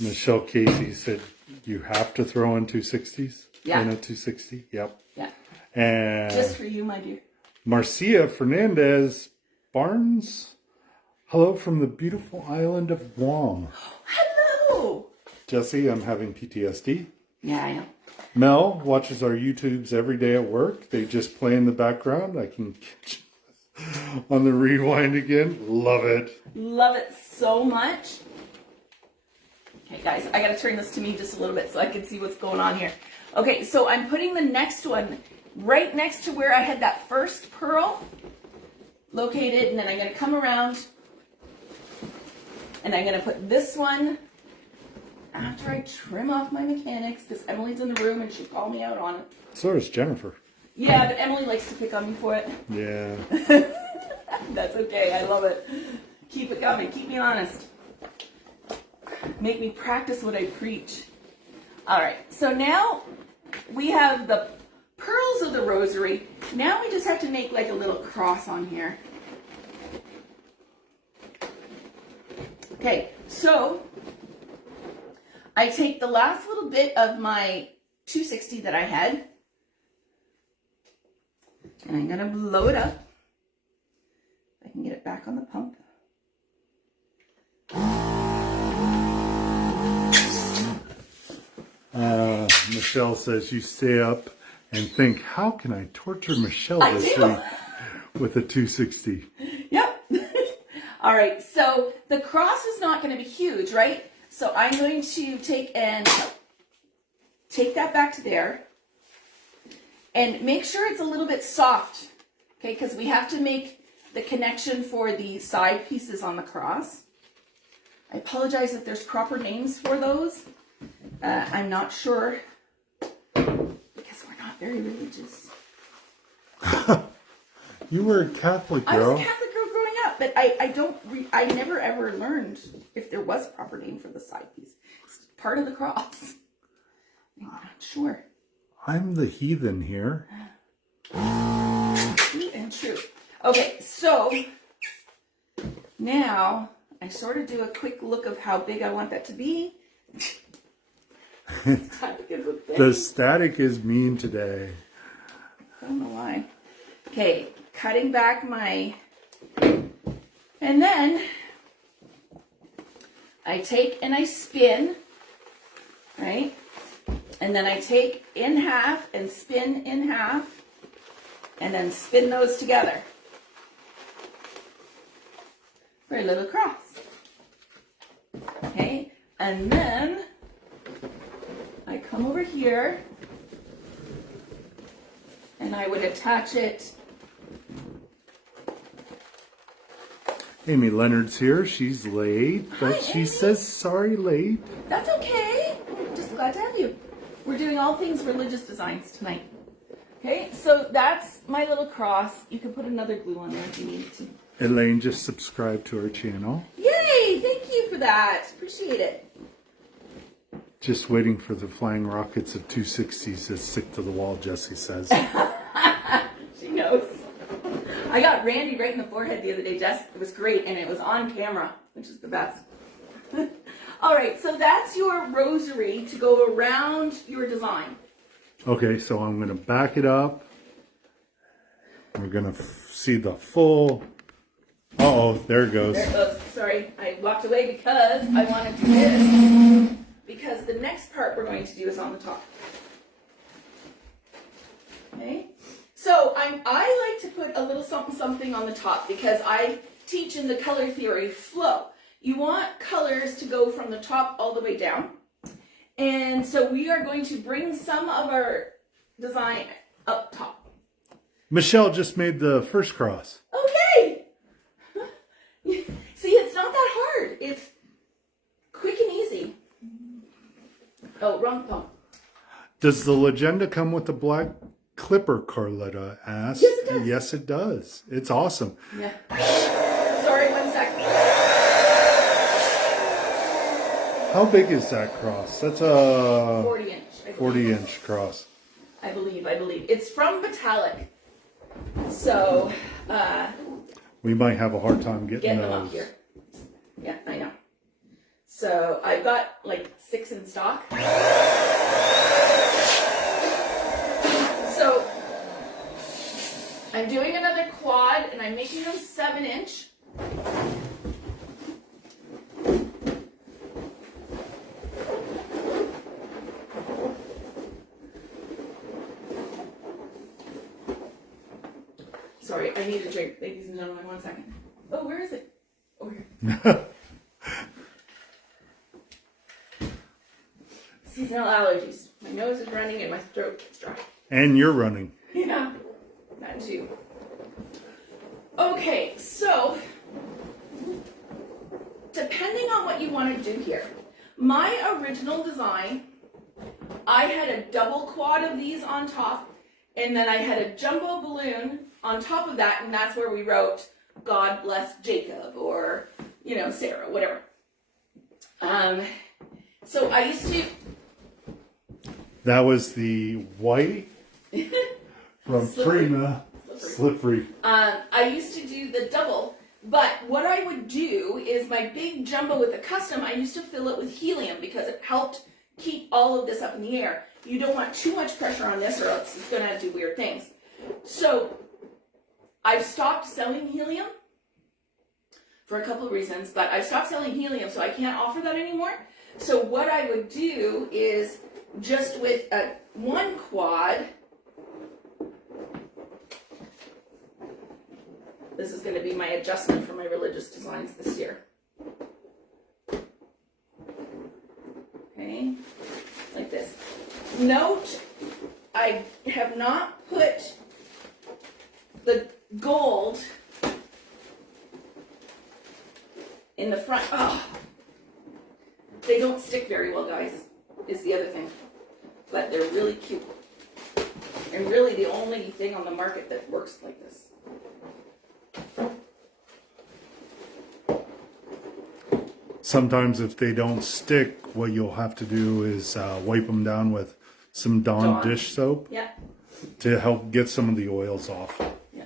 Michelle Casey said you have to throw in 260s. Yeah. In a 260. Yep. Yeah. And just for you, my dear. Marcia Fernandez Barnes. Hello from the beautiful island of Guam. Hello. Jesse, I'm having PTSD. Yeah, I know. Mel watches our YouTubes every day at work. They just play in the background. I can catch on the rewind again. Love it. Love it so much. Okay, guys, I got to turn this to me just a little bit so I can see what's going on here. Okay, so I'm putting the next one right next to where I had that first pearl located, and then I'm going to come around and I'm going to put this one after I trim off my mechanics, because Emily's in the room and she'll call me out on it. So is Jennifer. Yeah, but Emily likes to pick on me for it. Yeah. That's okay. I love it. Keep it coming. Keep me honest. Make me practice what I preach. All right. So now we have the pearls of the rosary. Now we just have to make like a little cross on here. Okay. So I take the last little bit of my 260 that I had, and I'm going to blow it up. If I can get it back on the pump. Michelle says you stay up and think, how can I torture Michelle this week with a 260? Yep. All right, so the cross is not going to be huge, right? So I'm going to take that back to there and make sure it's a little bit soft, okay? Because we have to make the connection for the side pieces on the cross. I apologize if there's proper names for those. I'm not sure because we're not very religious. You were a Catholic girl. I was a Catholic girl growing up, but I never ever learned if there was a proper name for the side piece. It's part of the cross. I'm not sure. I'm the heathen here. True and true. Okay, so now I sort of do a quick look of how big I want that to be. The static is mean today. I don't know why. Okay, cutting back my, and then I take and I spin, right? And then I take in half and spin in half, and then spin those together for a little cross. Okay, and then I come over here and I would attach it. Amy Leonard's here. She's late, but Hi, she Amy. says sorry late. That's okay. I'm just glad to have you. We're doing all things religious designs tonight. Okay, so that's my little cross. You can put another glue on there if you need to. Elaine just subscribed to our channel. Yay! Thank you for that. Appreciate it. Just waiting for the flying rockets of 260s to stick to the wall, Jessie says. She knows. I got Randy right in the forehead the other day, Jess. It was great, and it was on camera, which is the best. All right, so that's your rosary to go around your design. Okay, so I'm going to back it up. We're going to see the full... Uh-oh, there it goes. There it goes. Sorry, I walked away because I wanted to do this. Because the next part we're going to do is on the top. So I like to put a little something on the top because I teach in the color theory flow. You want colors to go from the top all the way down. And so we are going to bring some of our design up top. Michelle just made the first cross. Okay. See, it's not that hard. It's quick and easy. Oh, wrong pump. Does the legenda come with the black clipper, Carletta asked? Yes, it does. Yes, it does. It's awesome. Yeah. Sorry, 1 second. How big is that cross? That's a 40 inch. 40-inch cross. I believe. It's from metallic. So, We might have a hard time getting them those. up here. Yeah, I know. So I've got like 6 in stock. So I'm doing another quad and I'm making them 7-inch. Sorry, I need a drink, ladies and gentlemen. 1 second. Oh, where is it? Over here. Seasonal allergies. My nose is running and my throat is dry. And you're running. Yeah, that too. Okay, so depending on what you want to do here, my original design, I had a double quad of these on top, and then I had a jumbo balloon on top of that, and that's where we wrote God bless Jacob, or, you know, Sarah, whatever. So I used to... That was the white from Prima, slippery. I used to do the double, but what I would do is my big jumbo with the custom, I used to fill it with helium because it helped keep all of this up in the air. You don't want too much pressure on this or else it's going to do weird things. So I've stopped selling helium for a couple of reasons, but I've stopped selling helium, so I can't offer that anymore. So what I would do is just with one quad, this is going to be my adjustment for my religious designs this year. Okay, like this. Note, I have not put the gold in the front. Oh, they don't stick very well, guys, is the other thing. But they're really cute. And really the only thing on the market that works like this. Sometimes if they don't stick, what you'll have to do is wipe them down with some Dawn dish soap. Yeah. To help get some of the oils off. Yeah.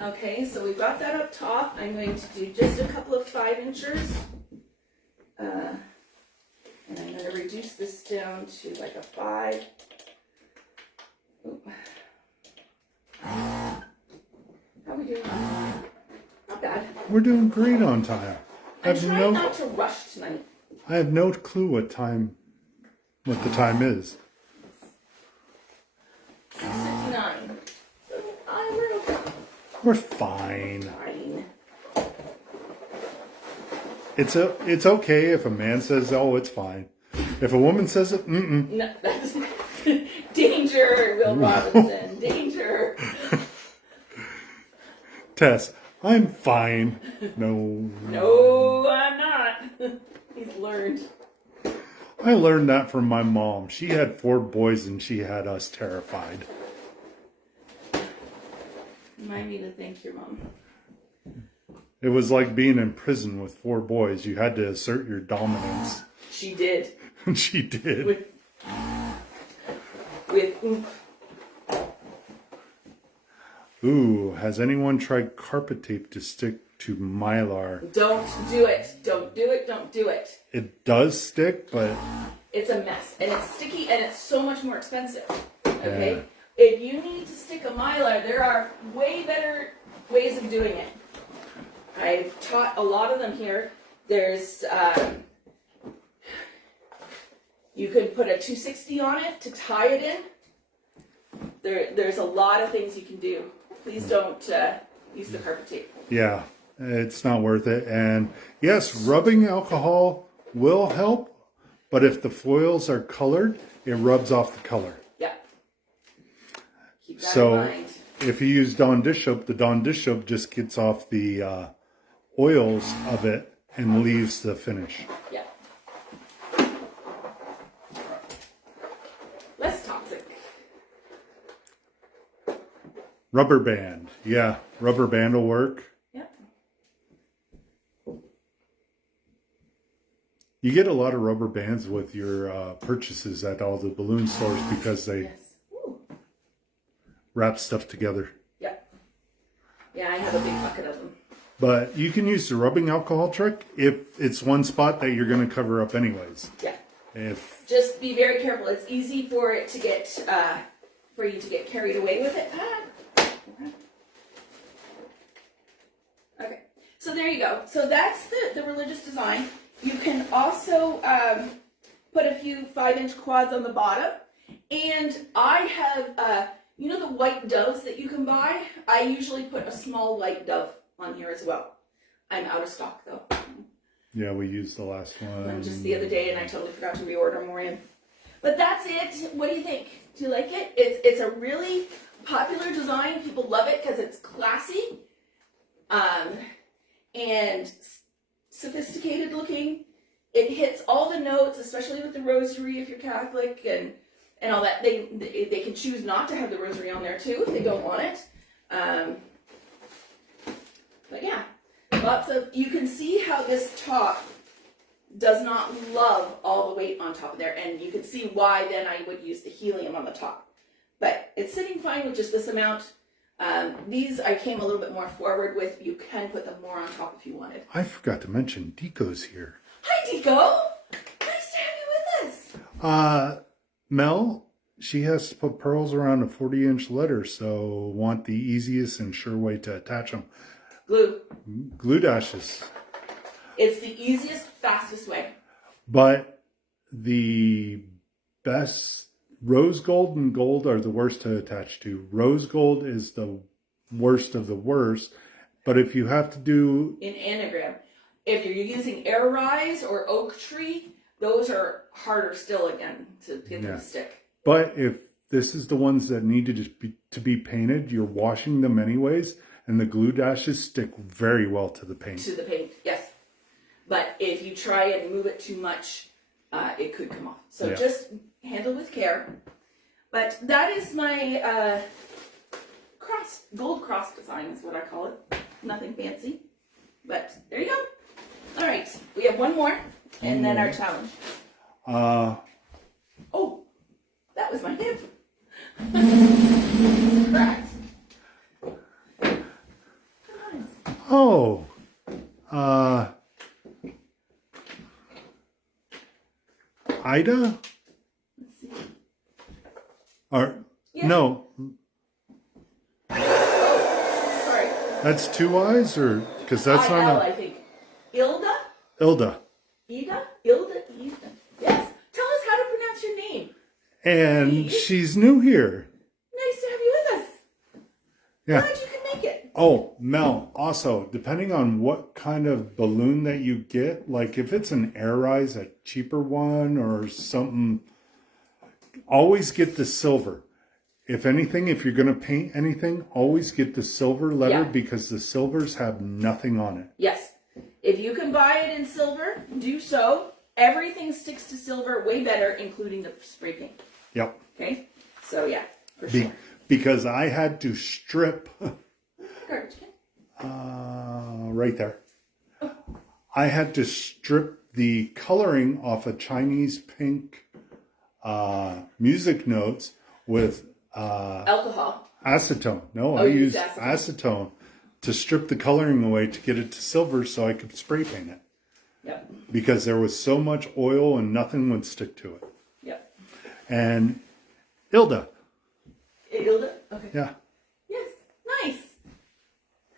Okay, so we've got that up top. I'm going to do just a couple of 5-inchers. And I'm going to reduce this down to like a 5. Oop. How are we doing? Not bad. We're doing great on time. I'm trying not to rush tonight. I have no clue what the time is. 6:59. So we're okay. We're fine. Fine. It's okay if a man says, "Oh, it's fine." If a woman says it, No, that's danger, Will Robinson. Danger. Tess, I'm fine. No. No, I'm not. He's learned. I learned that from my mom. She had 4 boys and she had us terrified. Remind me to thank your mom. It was like being in prison with 4 boys. You had to assert your dominance. She did. She did. With oomph. Ooh, has anyone tried carpet tape to stick to Mylar? Don't do it. Don't do it. Don't do it. It does stick, but... It's a mess. And it's sticky and it's so much more expensive. Okay? Yeah. If you need to stick a Mylar, there are way better ways of doing it. I've taught a lot of them here. There's... you could put a 260 on it to tie it in. There's a lot of things you can do. Please don't use the carpet tape. Yeah, it's not worth it. And yes, rubbing alcohol will help, but if the foils are colored, it rubs off the color. Yeah. Keep that So in mind. if you use Dawn dish soap, the Dawn dish soap just gets off the oils of it and leaves the finish. Yeah. Less toxic. Rubber band. Yeah, rubber band will work. Yep. You get a lot of rubber bands with your purchases at all the balloon stores because they wrap stuff together. Yeah. Yeah, I have a big bucket of them. But you can use the rubbing alcohol trick if it's one spot that you're going to cover up anyways. Yeah. If Just be very careful. It's easy for it to get, for you to get carried away with it. Okay. So there you go. So that's the religious design. You can also put a few 5-inch quads on the bottom. And I have, you know the white doves that you can buy? I usually put a small white dove on here as well. I'm out of stock though. yeah, we used the last one. Just the other day, and I totally forgot to reorder more in. But that's it. What do you think? Do you like it? It's a really popular design. People love it because it's classy, and sophisticated looking. It hits all the notes, especially with the rosary if you're Catholic and all that. They can choose not to have the rosary on there too if they don't want it. But yeah, lots of, you can see how this top does not love all the weight on top of there, and you can see why then I would use the helium on the top. But it's sitting fine with just this amount. These I came a little bit more forward with. You can put them more on top if you wanted. I forgot to mention Deco's here. Hi, Deco. Nice to have you with us. Mel, she has to put pearls around a 40-inch letter, so want the easiest and sure way to attach them. Glue. Glue dashes. It's the easiest, fastest way. But the best, rose gold and gold are the worst to attach to. Rose gold is the worst of the worst. But if you have to do... In anagram, if you're using air rise or oak tree, those are harder still again to get them to stick. But if this is the ones that need to be painted, you're washing them anyways, and the glue dashes stick very well to the paint. To the paint, yes. But if you try and move it too much, it could come off. So just handle with care. But that is my gold cross design is what I call it. Nothing fancy. But there you go. All right, we have one more, and then our challenge. Oh, that was my hip. Cracked. Oh, Ida? Let's see. Or, Yeah. no, Oh, sorry. that's two I's, or, because that's I-L, on I think. Ilda? Ilda. Ida? Ilda? Yes. Tell us how to pronounce your name. And she's new here. Nice to have you with us. Yeah. Glad you can make it. Oh, Mel, also, depending on what kind of balloon that you get, like if it's an air rise, a cheaper one or something, always get the silver. If anything, if you're going to paint anything, always get the silver letter because the silvers have nothing on it. Yes. If you can buy it in silver, do so. Everything sticks to silver way better, including the spray paint. Yep. Okay? So, yeah, for sure. Because I had to strip... Garbage can. right there. I had to strip the coloring off a Chinese pink music notes with Alcohol. acetone. No, Oh, I you used used acetone to strip the coloring away to get it to silver so I could spray paint it. Yep. Because there was so much oil and nothing would stick to it. Yep. And Ilda. Ilda? Okay. Yeah. Yes. Nice.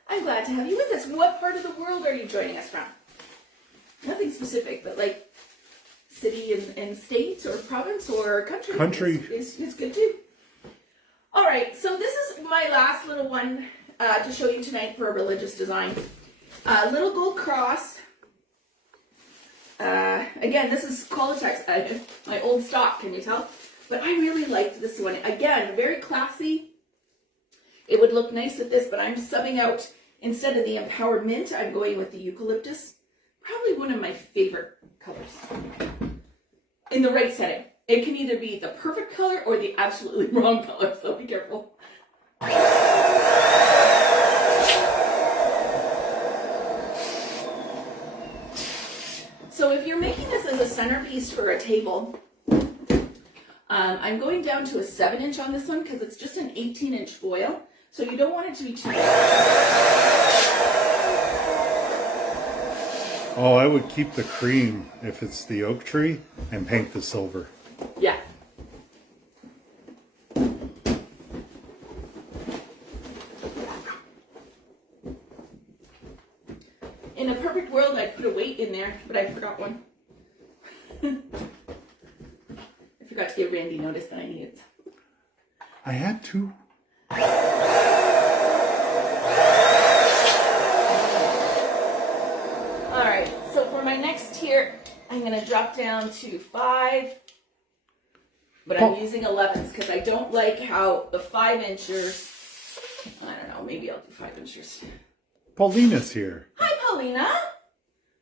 I'm glad to have you with us. What part of the world are you joining us from? Nothing specific, but like city and state or province or country. Country. Is good too. All right. my last little one to show you tonight for a religious design. Little gold cross. Again, this is Qualitex, my old stock, can you tell? But I really liked this one. Again, very classy. It would look nice with this, but I'm subbing out, instead of the empowered mint, I'm going with the eucalyptus. Probably one of my favorite colors. In the right setting. It can either be the perfect color or the absolutely wrong color, so be careful. So if you're making this as a centerpiece for a table, I'm going down to a 7-inch on this one because it's just an 18-inch foil. So you don't want it to be too big. Oh, I would keep the cream if it's the oak tree and paint the silver. Yeah. In a perfect world, I'd put a weight in there, but I forgot one. I forgot to give Randy notice that I needed some. I had to. Alright, so for my next tier, I'm going to drop down to 5. But I'm using 11s because I don't like how the 5-inchers, I don't know, maybe I'll do 5-inchers. Paulina's here. Hi, Paulina.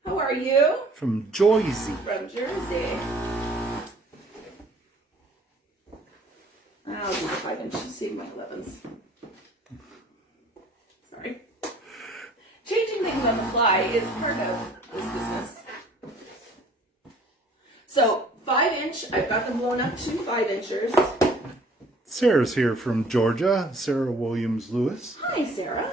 How are you? From Jersey. From Jersey. I'll do the 5-inch, save my 11s. Sorry. Changing things on the fly is part of this business. So, 5-inch, I've got them blown up to 5-inchers. Sarah's here from Georgia. Sarah Williams Lewis. Hi, Sarah.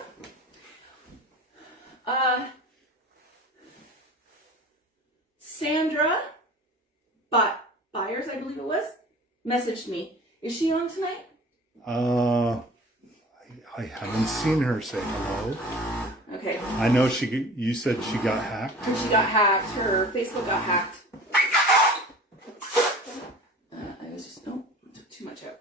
Sandra Byers, I believe it was, messaged me. Is she on tonight? I haven't seen her say hello. Okay. I know you said she got hacked. She got hacked. Her Facebook got hacked. I was just, no, took too much out.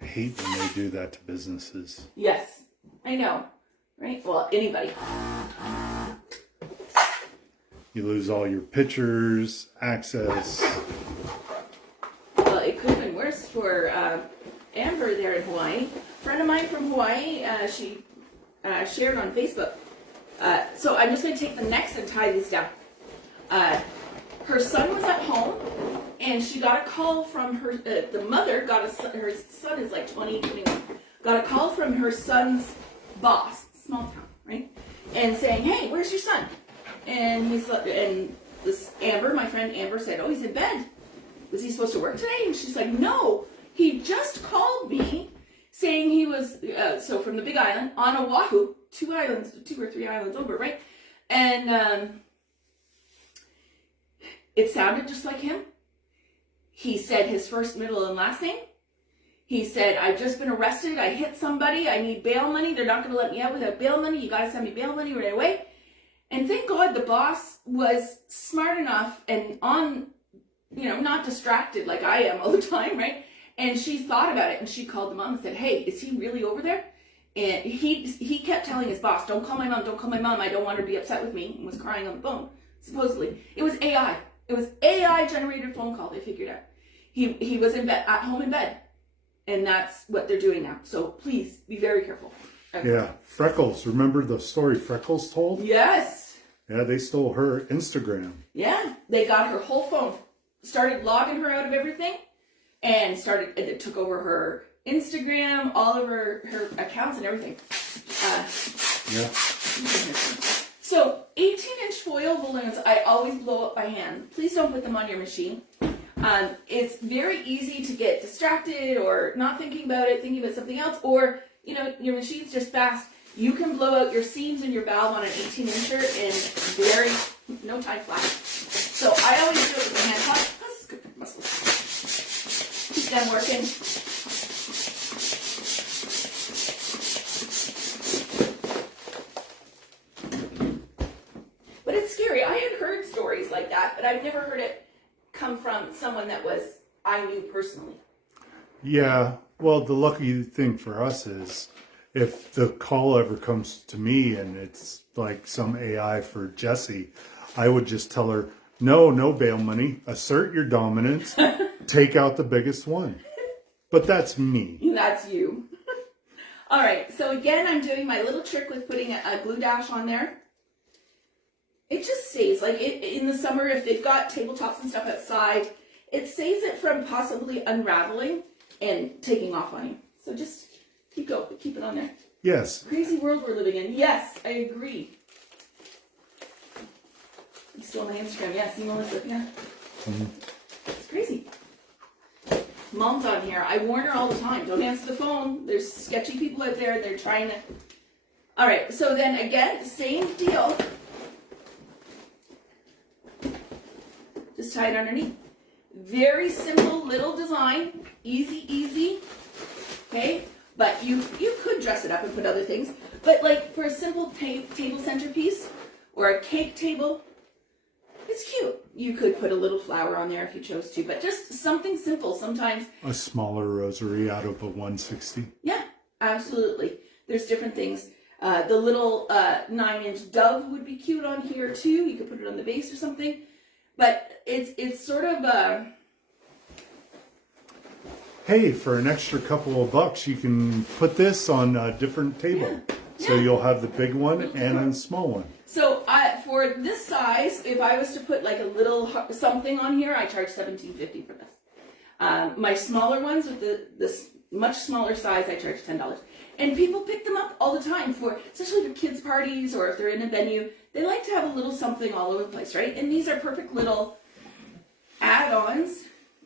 I hate when they do that to businesses. Yes, I know, right? Well, anybody. You lose all your pictures, access. Well, it could have been worse for Amber there in Hawaii. A friend of mine from Hawaii, she shared on Facebook. So I'm just going to take the necks and tie these down. Her son was at home, and she got a call from her, the mother got her son is like 20, 21, got a call from her son's boss, small town, right? And saying, hey, where's your son? And this Amber, my friend Amber said, oh, he's in bed. Was he supposed to work today? And she's like, no, he just called me saying he was, so from the Big Island, on Oahu, 2 or 3 islands over, right? And it sounded just like him. He said his first, middle, and last name. He said, I've just been arrested. I hit somebody. I need bail money. They're not going to let me out without bail money. You got to send me bail money right away. And thank God the boss was smart enough and on, not distracted like I am all the time, right? And she thought about it, and she called the mom and said, hey, is he really over there? And he kept telling his boss, don't call my mom, don't call my mom. I don't want her to be upset with me, and was crying on the phone, supposedly. It was AI. It was AI-generated phone call, they figured out. He was in bed, at home in bed, and that's what they're doing now. So please be very careful. Okay. Yeah, Freckles. Remember the story Freckles told? Yes. Yeah, they stole her Instagram. Yeah, they got her whole phone, started logging her out of everything, and it took over her Instagram, all of her accounts and everything. Yeah. So 18-inch foil balloons, I always blow up by hand. Please don't put them on your machine. It's very easy to get distracted or not thinking about it, thinking about something else, or your machine's just fast. You can blow out your seams and your valve on an 18-incher in no time flat. So I always do it with a hand pump. This is good for muscles. Keep them working. But it's scary. I had heard stories like that, but I've never heard it come from someone that I knew personally. Yeah. Well, the lucky thing for us is if the call ever comes to me and it's like some AI for Jessie, I would just tell her, no bail money, assert your dominance, take out the biggest one. But that's me. That's you. All right, so again, I'm doing my little trick with putting a glue dash on there. It just stays, like in the summer, if they've got tabletops and stuff outside, it saves it from possibly unraveling and taking off on you. So just keep it on there. Yes. Crazy world we're living in. Yes, I agree. I'm still on my Instagram. Yeah, see Melissa. Yeah. Mm-hmm. It's crazy. Mom's on here. I warn her all the time. Don't answer the phone. There's sketchy people out there. They're trying to... All right, so then again, same deal. Just tie it underneath. Very simple little design. Easy. Okay? But you could dress it up and put other things. But like for a simple table centerpiece or a cake table, it's cute. You could put a little flower on there if you chose to, but just something simple. Sometimes a smaller rosary out of a 160. Yeah, absolutely. There's different things. The little 9-inch dove would be cute on here too. You could put it on the base or something. But it's sort of hey, for an extra couple of bucks, you can put this on a different table. Yeah. So you'll have the big one and a small one. So for this size, if I was to put like a little something on here, I charge $17.50 for this. My smaller ones with this much smaller size, I charge $10. And people pick them up all the time especially for kids' parties or if they're in a venue. They like to have a little something all over the place, right? And these are perfect little add-ons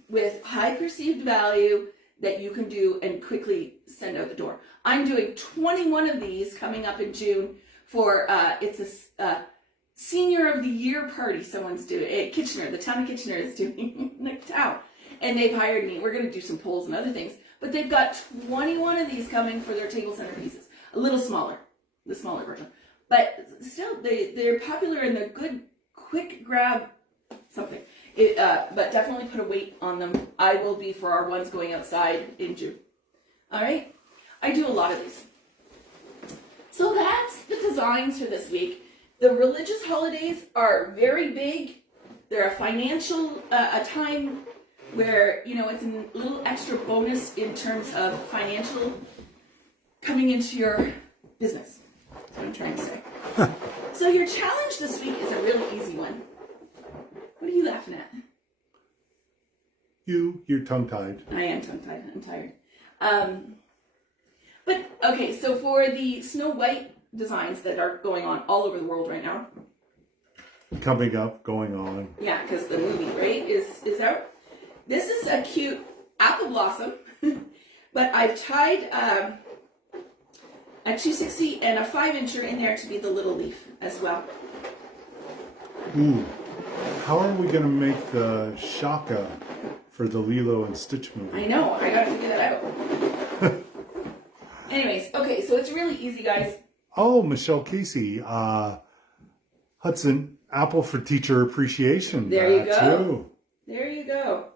with high perceived value that you can do and quickly send out the door. I'm doing 21 of these coming up in June for, it's a senior of the year party someone's doing. Kitchener, the town of Kitchener is doing in the town. And they've hired me. We're going to do some polls and other things. But they've got 21 of these coming for their table centerpieces. A little smaller, the smaller version. But still, they're popular and they're good, quick grab something. But definitely put a weight on them. I will be for our ones going outside in June. All right? I do a lot of these. So that's the designs for this week. The religious holidays are very big. They're a financial a time where, it's a little extra bonus in terms of financial coming into your business. That's what I'm trying to say. So your challenge this week is a really easy one. What are you laughing at? You're tongue-tied. I am tongue-tied. I'm tired. But, okay, so for the Snow White designs that are going on all over the world right now. Coming up, going on. Yeah, because the movie, right, is out. This is a cute apple blossom, but I've tied a 260 and a 5-incher in there to be the little leaf as well. Ooh. How are we going to make the shaka for the Lilo and Stitch movie? I know. I got to figure that out. Anyways, okay, so it's really easy, guys. Oh, Michelle Casey. Hudson, Apple for Teacher Appreciation. There you go. Too. There you go.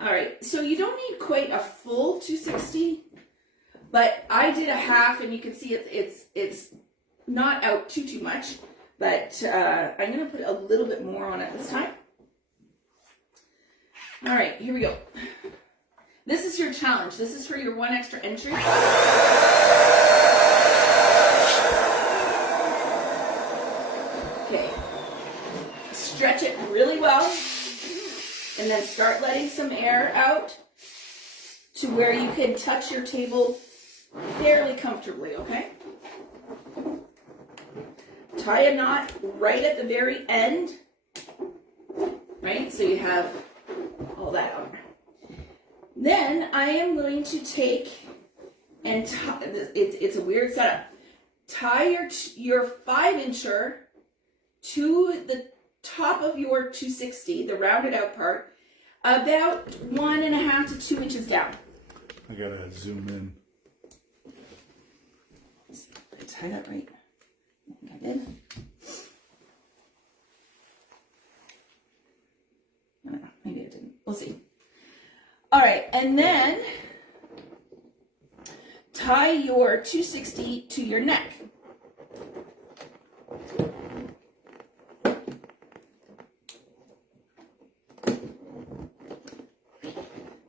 All right, so you don't need quite a full 260, but I did a half, and you can see it's not out too much. But I'm going to put a little bit more on it this time. All right, here we go. This is your challenge. This is for your one extra entry. Okay. Stretch it really well. And then start letting some air out to where you can touch your table fairly comfortably, okay? Tie a knot right at the very end, right? So you have all that on. Then I am going to take and tie, it's a weird setup. Tie your 5-incher to the top of your 260, the rounded out part, about 1.5 to 2 inches down. I gotta zoom in. I tie that right. I think I did. I don't know, maybe I didn't. We'll see. All right, and then tie your 260 to your neck.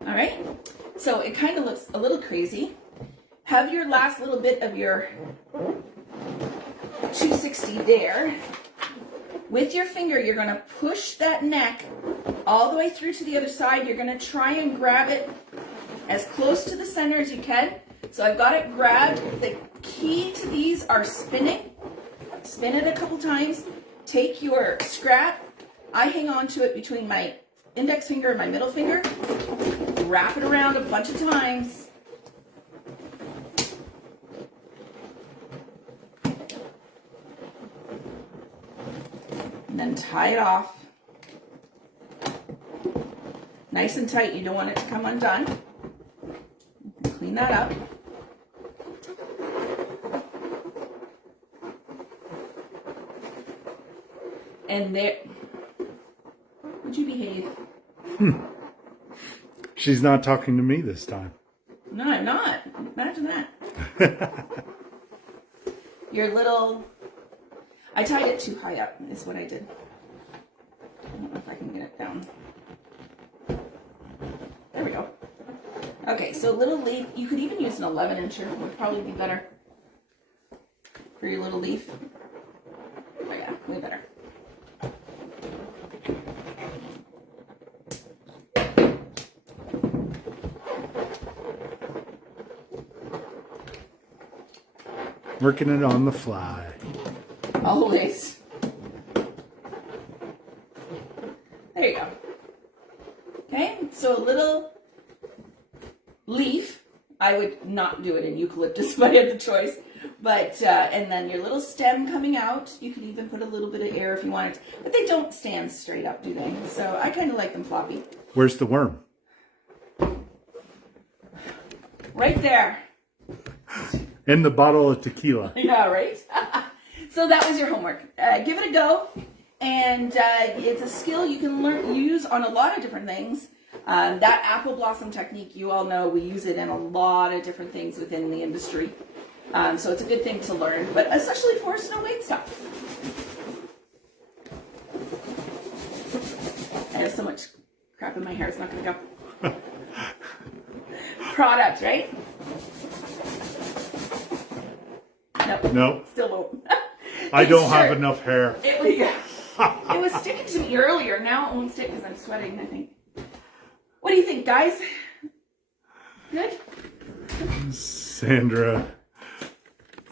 All right, so it kind of looks a little crazy. Have your last little bit of your 260 there. With your finger, you're going to push that neck all the way through to the other side. You're going to try and grab it as close to the center as you can. So I've got it grabbed. The key to these are spinning. Spin it a couple times. Take your scrap. I hang on to it between my index finger and my middle finger. Wrap it around a bunch of times. And then tie it off. Nice and tight. You don't want it to come undone. Clean that up. And there, would you behave? She's not talking to me this time. No, I'm not. Imagine that. Your little, I tied it too high up, is what I did. I don't know if I can get it down. There we go. Okay, so little leaf, you could even use an 11-incher, would probably be better for your little leaf. Oh yeah, way better. Working it on the fly. Always. There you go. Okay, so a little leaf. I would not do it in eucalyptus if I had the choice. But, and then your little stem coming out. You could even put a little bit of air if you wanted. But they don't stand straight up, do they? So I kind of like them floppy. Where's the worm? Right there. In the bottle of tequila. Yeah, right? So that was your homework. Give it a go. And it's a skill you can use on a lot of different things. That apple blossom technique, you all know, we use it in a lot of different things within the industry. So it's a good thing to learn, but especially for snow white stuff. I have so much crap in my hair, it's not going to go. Product, right? Nope. Nope. Still won't. I don't have enough hair. It was sticking to me earlier. Now it won't stick because I'm sweating, I think. What do you think, guys? Good? Sandra.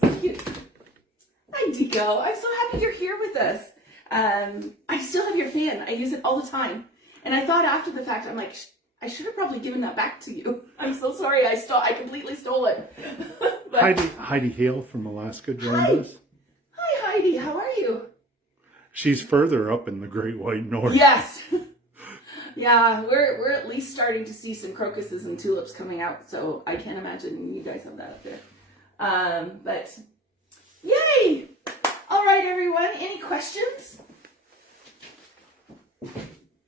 So cute. Hi, Décor. I'm so happy you're here with us. I still have your fan. I use it all the time. And I thought after the fact, I'm like, I should have probably given that back to you. I'm so sorry. I completely stole it. But, Heidi Hale from Alaska joined us. Hi, Heidi. How are you? She's further up in the Great White North. Yes. Yeah, we're at least starting to see some crocuses and tulips coming out, so I can't imagine you guys have that up there. But yay! All right, everyone. Any questions?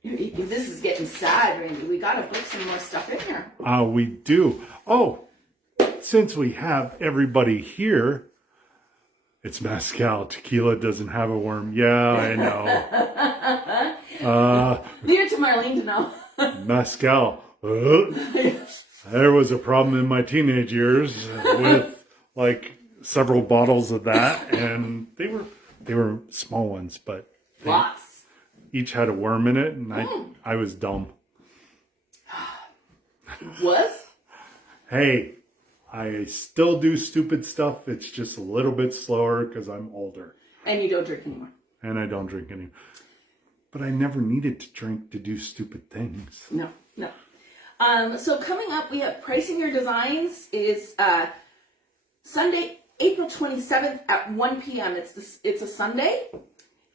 This is getting sad, Randy. We gotta put some more stuff in here. We do. Oh, since we have everybody here, it's mezcal. Tequila doesn't have a worm. Yeah, I know. Leave it to Marlene to know. Mezcal. There was a problem in my teenage years with like several bottles of that, and they were small ones, but Lots. Each had a worm in it, and I was dumb. Was? Hey, I still do stupid stuff. It's just a little bit slower because I'm older. And you don't drink anymore. And I don't drink anymore. But I never needed to drink to do stupid things. No. So coming up, we have Pricing Your Designs is Sunday, April 27th at 1 p.m. It's a Sunday.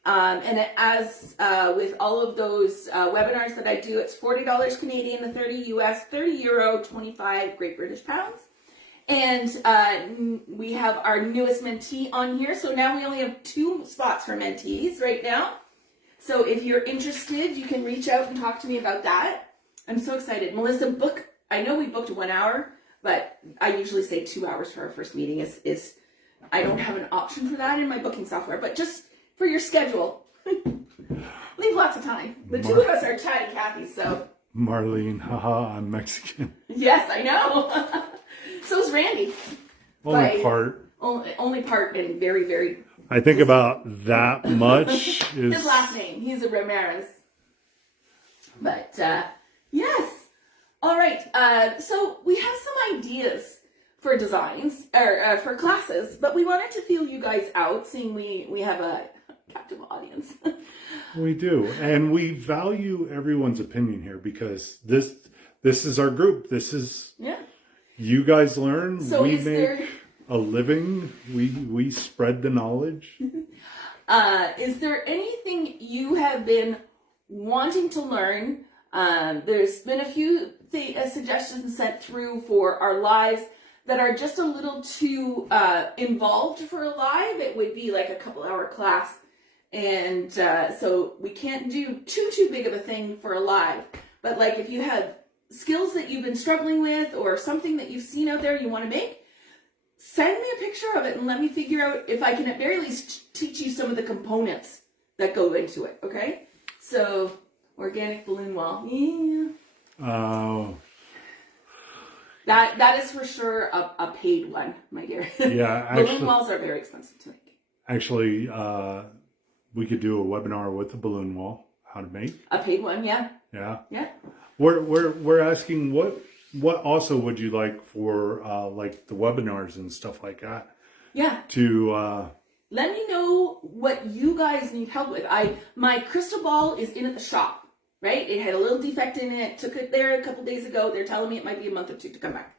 And as with all of those webinars that I do, it's $40 Canadian, the 30 US, 30 Euro, 25 Great British Pounds. And we have our newest mentee on here. So now we only have 2 spots for mentees right now. So if you're interested, you can reach out and talk to me about that. I'm so excited. Melissa, I know we booked 1 hour, but I usually say 2 hours for our first meeting. I don't have an option for that in my booking software, but just for your schedule, leave lots of time. The two of us are chatty Cathy, so. Marlene, haha, I'm Mexican. Yes, I know. So's Randy. Only part. Only part, and very, very. I think about that much is. His last name. He's a Ramirez. But, yes. All right. So we have some ideas for designs, or for classes, but we wanted to feel you guys out, seeing we have a captive audience. We do. And we value everyone's opinion here because this is our group. This is, you guys learn, so we make a living, we spread the knowledge. Is there anything you have been wanting to learn? There's been a few suggestions sent through for our lives that are just a little too involved for a live. It would be like a couple-hour class. And so we can't do too big of a thing for a live. But like if you have skills that you've been struggling with or something that you've seen out there you want to make, send me a picture of it and let me figure out if I can at very least teach you some of the components that go into it, okay? So, organic balloon wall. Yeah. Oh. That is for sure a paid one, my dear. Yeah, balloon walls are very expensive to make. Actually, we could do a webinar with the balloon wall, how to make. A paid one, yeah. Yeah. Yeah. We're asking what also would you like for like the webinars and stuff like that? Yeah. To let me know what you guys need help with. My crystal ball is in at the shop, right? It had a little defect in it. Took it there a couple days ago. They're telling me it might be a month or two to come back.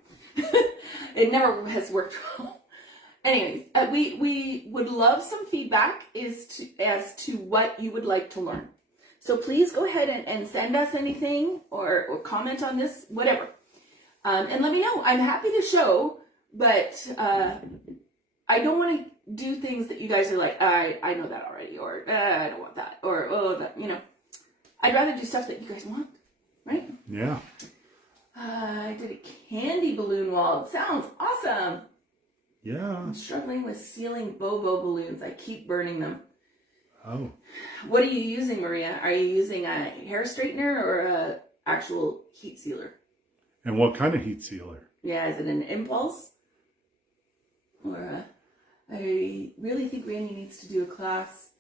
It never has worked well. Anyways, we would love some feedback as to what you would like to learn. So please go ahead and send us anything or comment on this, whatever. And let me know. I'm happy to show, but I don't want to do things that you guys are like, I know that already, or I don't want that, or oh, that, you know. I'd rather do stuff that you guys want, right? Yeah. I did a candy balloon wall. It sounds awesome. Yeah. I'm struggling with sealing Bobo balloons. I keep burning them. Oh. What are you using, Maria? Are you using a hair straightener or a actual heat sealer? And what kind of heat sealer? Yeah, is it an impulse? Or I really think Randy needs to do a class.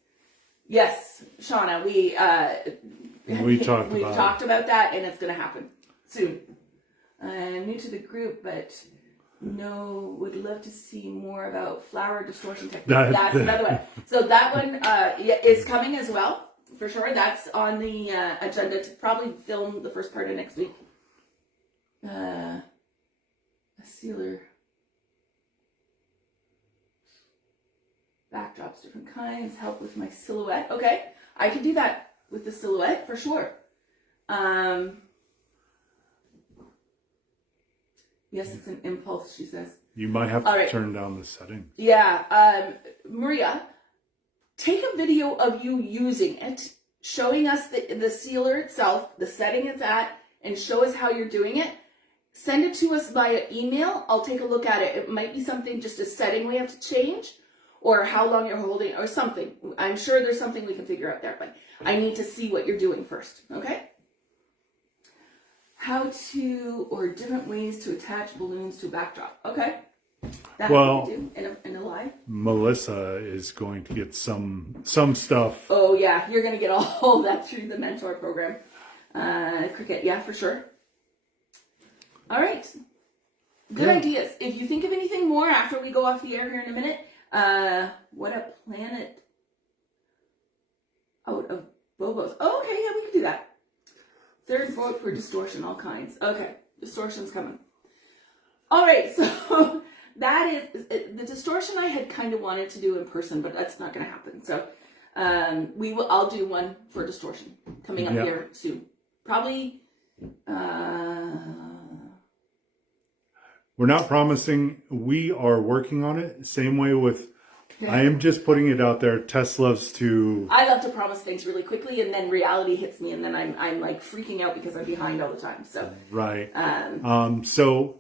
Yes, Shauna, we've talked about that, and it's going to happen soon. I'm new to the group, but would love to see more about flower distortion techniques. That's another one. So that one is coming as well, for sure. That's on the agenda to probably film the first part of next week. A sealer. Backdrops, different kinds, help with my silhouette. Okay, I can do that with the silhouette for sure. Yes, it's an impulse, she says. You might have to turn down the setting. Yeah, Maria, take a video of you using it, showing us the sealer itself, the setting it's at, and show us how you're doing it. Send it to us via email. I'll take a look at it. It might be something, just a setting we have to change, or how long you're holding, or something. I'm sure there's something we can figure out there, but I need to see what you're doing first, okay? How to, or different ways to attach balloons to a backdrop. Okay. That we can do in a live. Melissa is going to get some stuff. Oh yeah, you're going to get all that through the mentor program. Cricket, yeah, for sure. All right. Good ideas. If you think of anything more after we go off the air here in a minute, what a planet out of Bobos. Oh, okay, yeah, we can do that. Third vote for distortion, all kinds. Okay, distortion's coming. All right, so that is the distortion I had kind of wanted to do in person, but that's not going to happen. So I'll do one for distortion coming up here soon. Probably. We're not promising. We are working on it. Same way with I am just putting it out there. Tess loves to... I love to promise things really quickly, and then reality hits me, and then I'm like freaking out because I'm behind all the time. So right. So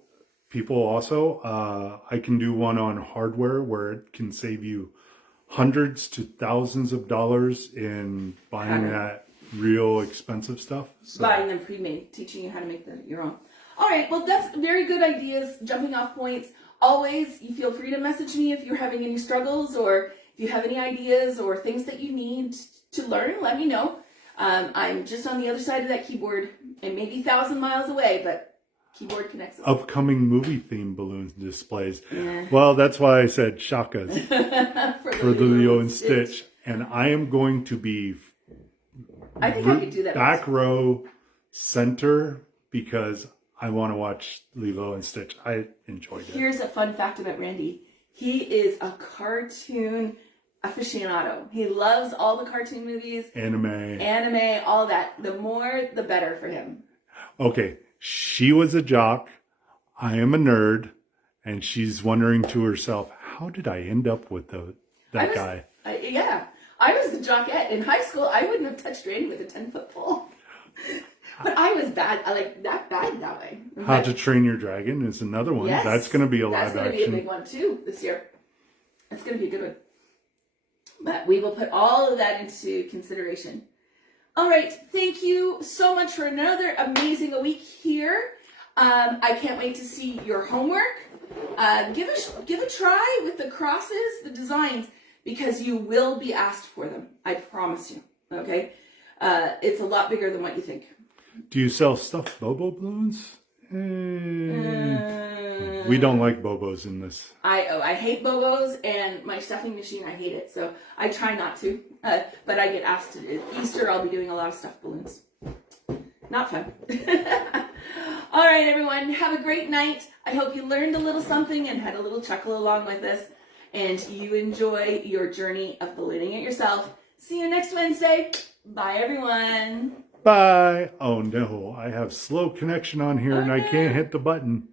people also, I can do one on hardware where it can save you hundreds to thousands of dollars in buying that real expensive stuff. So. Buying them pre-made, teaching you how to make your own. All right, well, that's very good ideas, jumping off points. Always, you feel free to message me if you're having any struggles, or if you have any ideas or things that you need to learn, let me know. I'm just on the other side of that keyboard, and maybe 1,000 miles away, but keyboard connects us. Upcoming movie theme balloon displays. Yeah. Well, that's why I said shakas for the Lilo and Stitch. And I am going to be I think I could do that. Back row center because I want to watch Lilo and Stitch. I enjoyed it. Here's a fun fact about Randy. He is a cartoon aficionado. He loves all the cartoon movies. Anime, all that. The more, the better for him. Okay. She was a jock. I am a nerd. And she's wondering to herself, how did I end up with that guy? Yeah. I was the jockette. In high school, I wouldn't have touched Randy with a 10-foot pole. But I was bad. I like that way. How to Train Your Dragon is another one. Yes, that's going to be a live action. That's going to be a big one too this year. It's going to be a good one. But we will put all of that into consideration. All right. Thank you so much for another amazing week here. I can't wait to see your homework. Give a try with the crosses, the designs, because you will be asked for them. I promise you. Okay. It's a lot bigger than what you think. Do you sell stuffed Bobo balloons? We don't like Bobos in this. I hate Bobos, and my stuffing machine, I hate it. So I try not to. But I get asked to. Easter, I'll be doing a lot of stuffed balloons. Not fun. All right, everyone. Have a great night. I hope you learned a little something and had a little chuckle along with us. And you enjoy your journey of ballooning it yourself. See you next Wednesday. Bye, everyone. Bye. Oh, no. I have slow connection on here and I can't hit the button.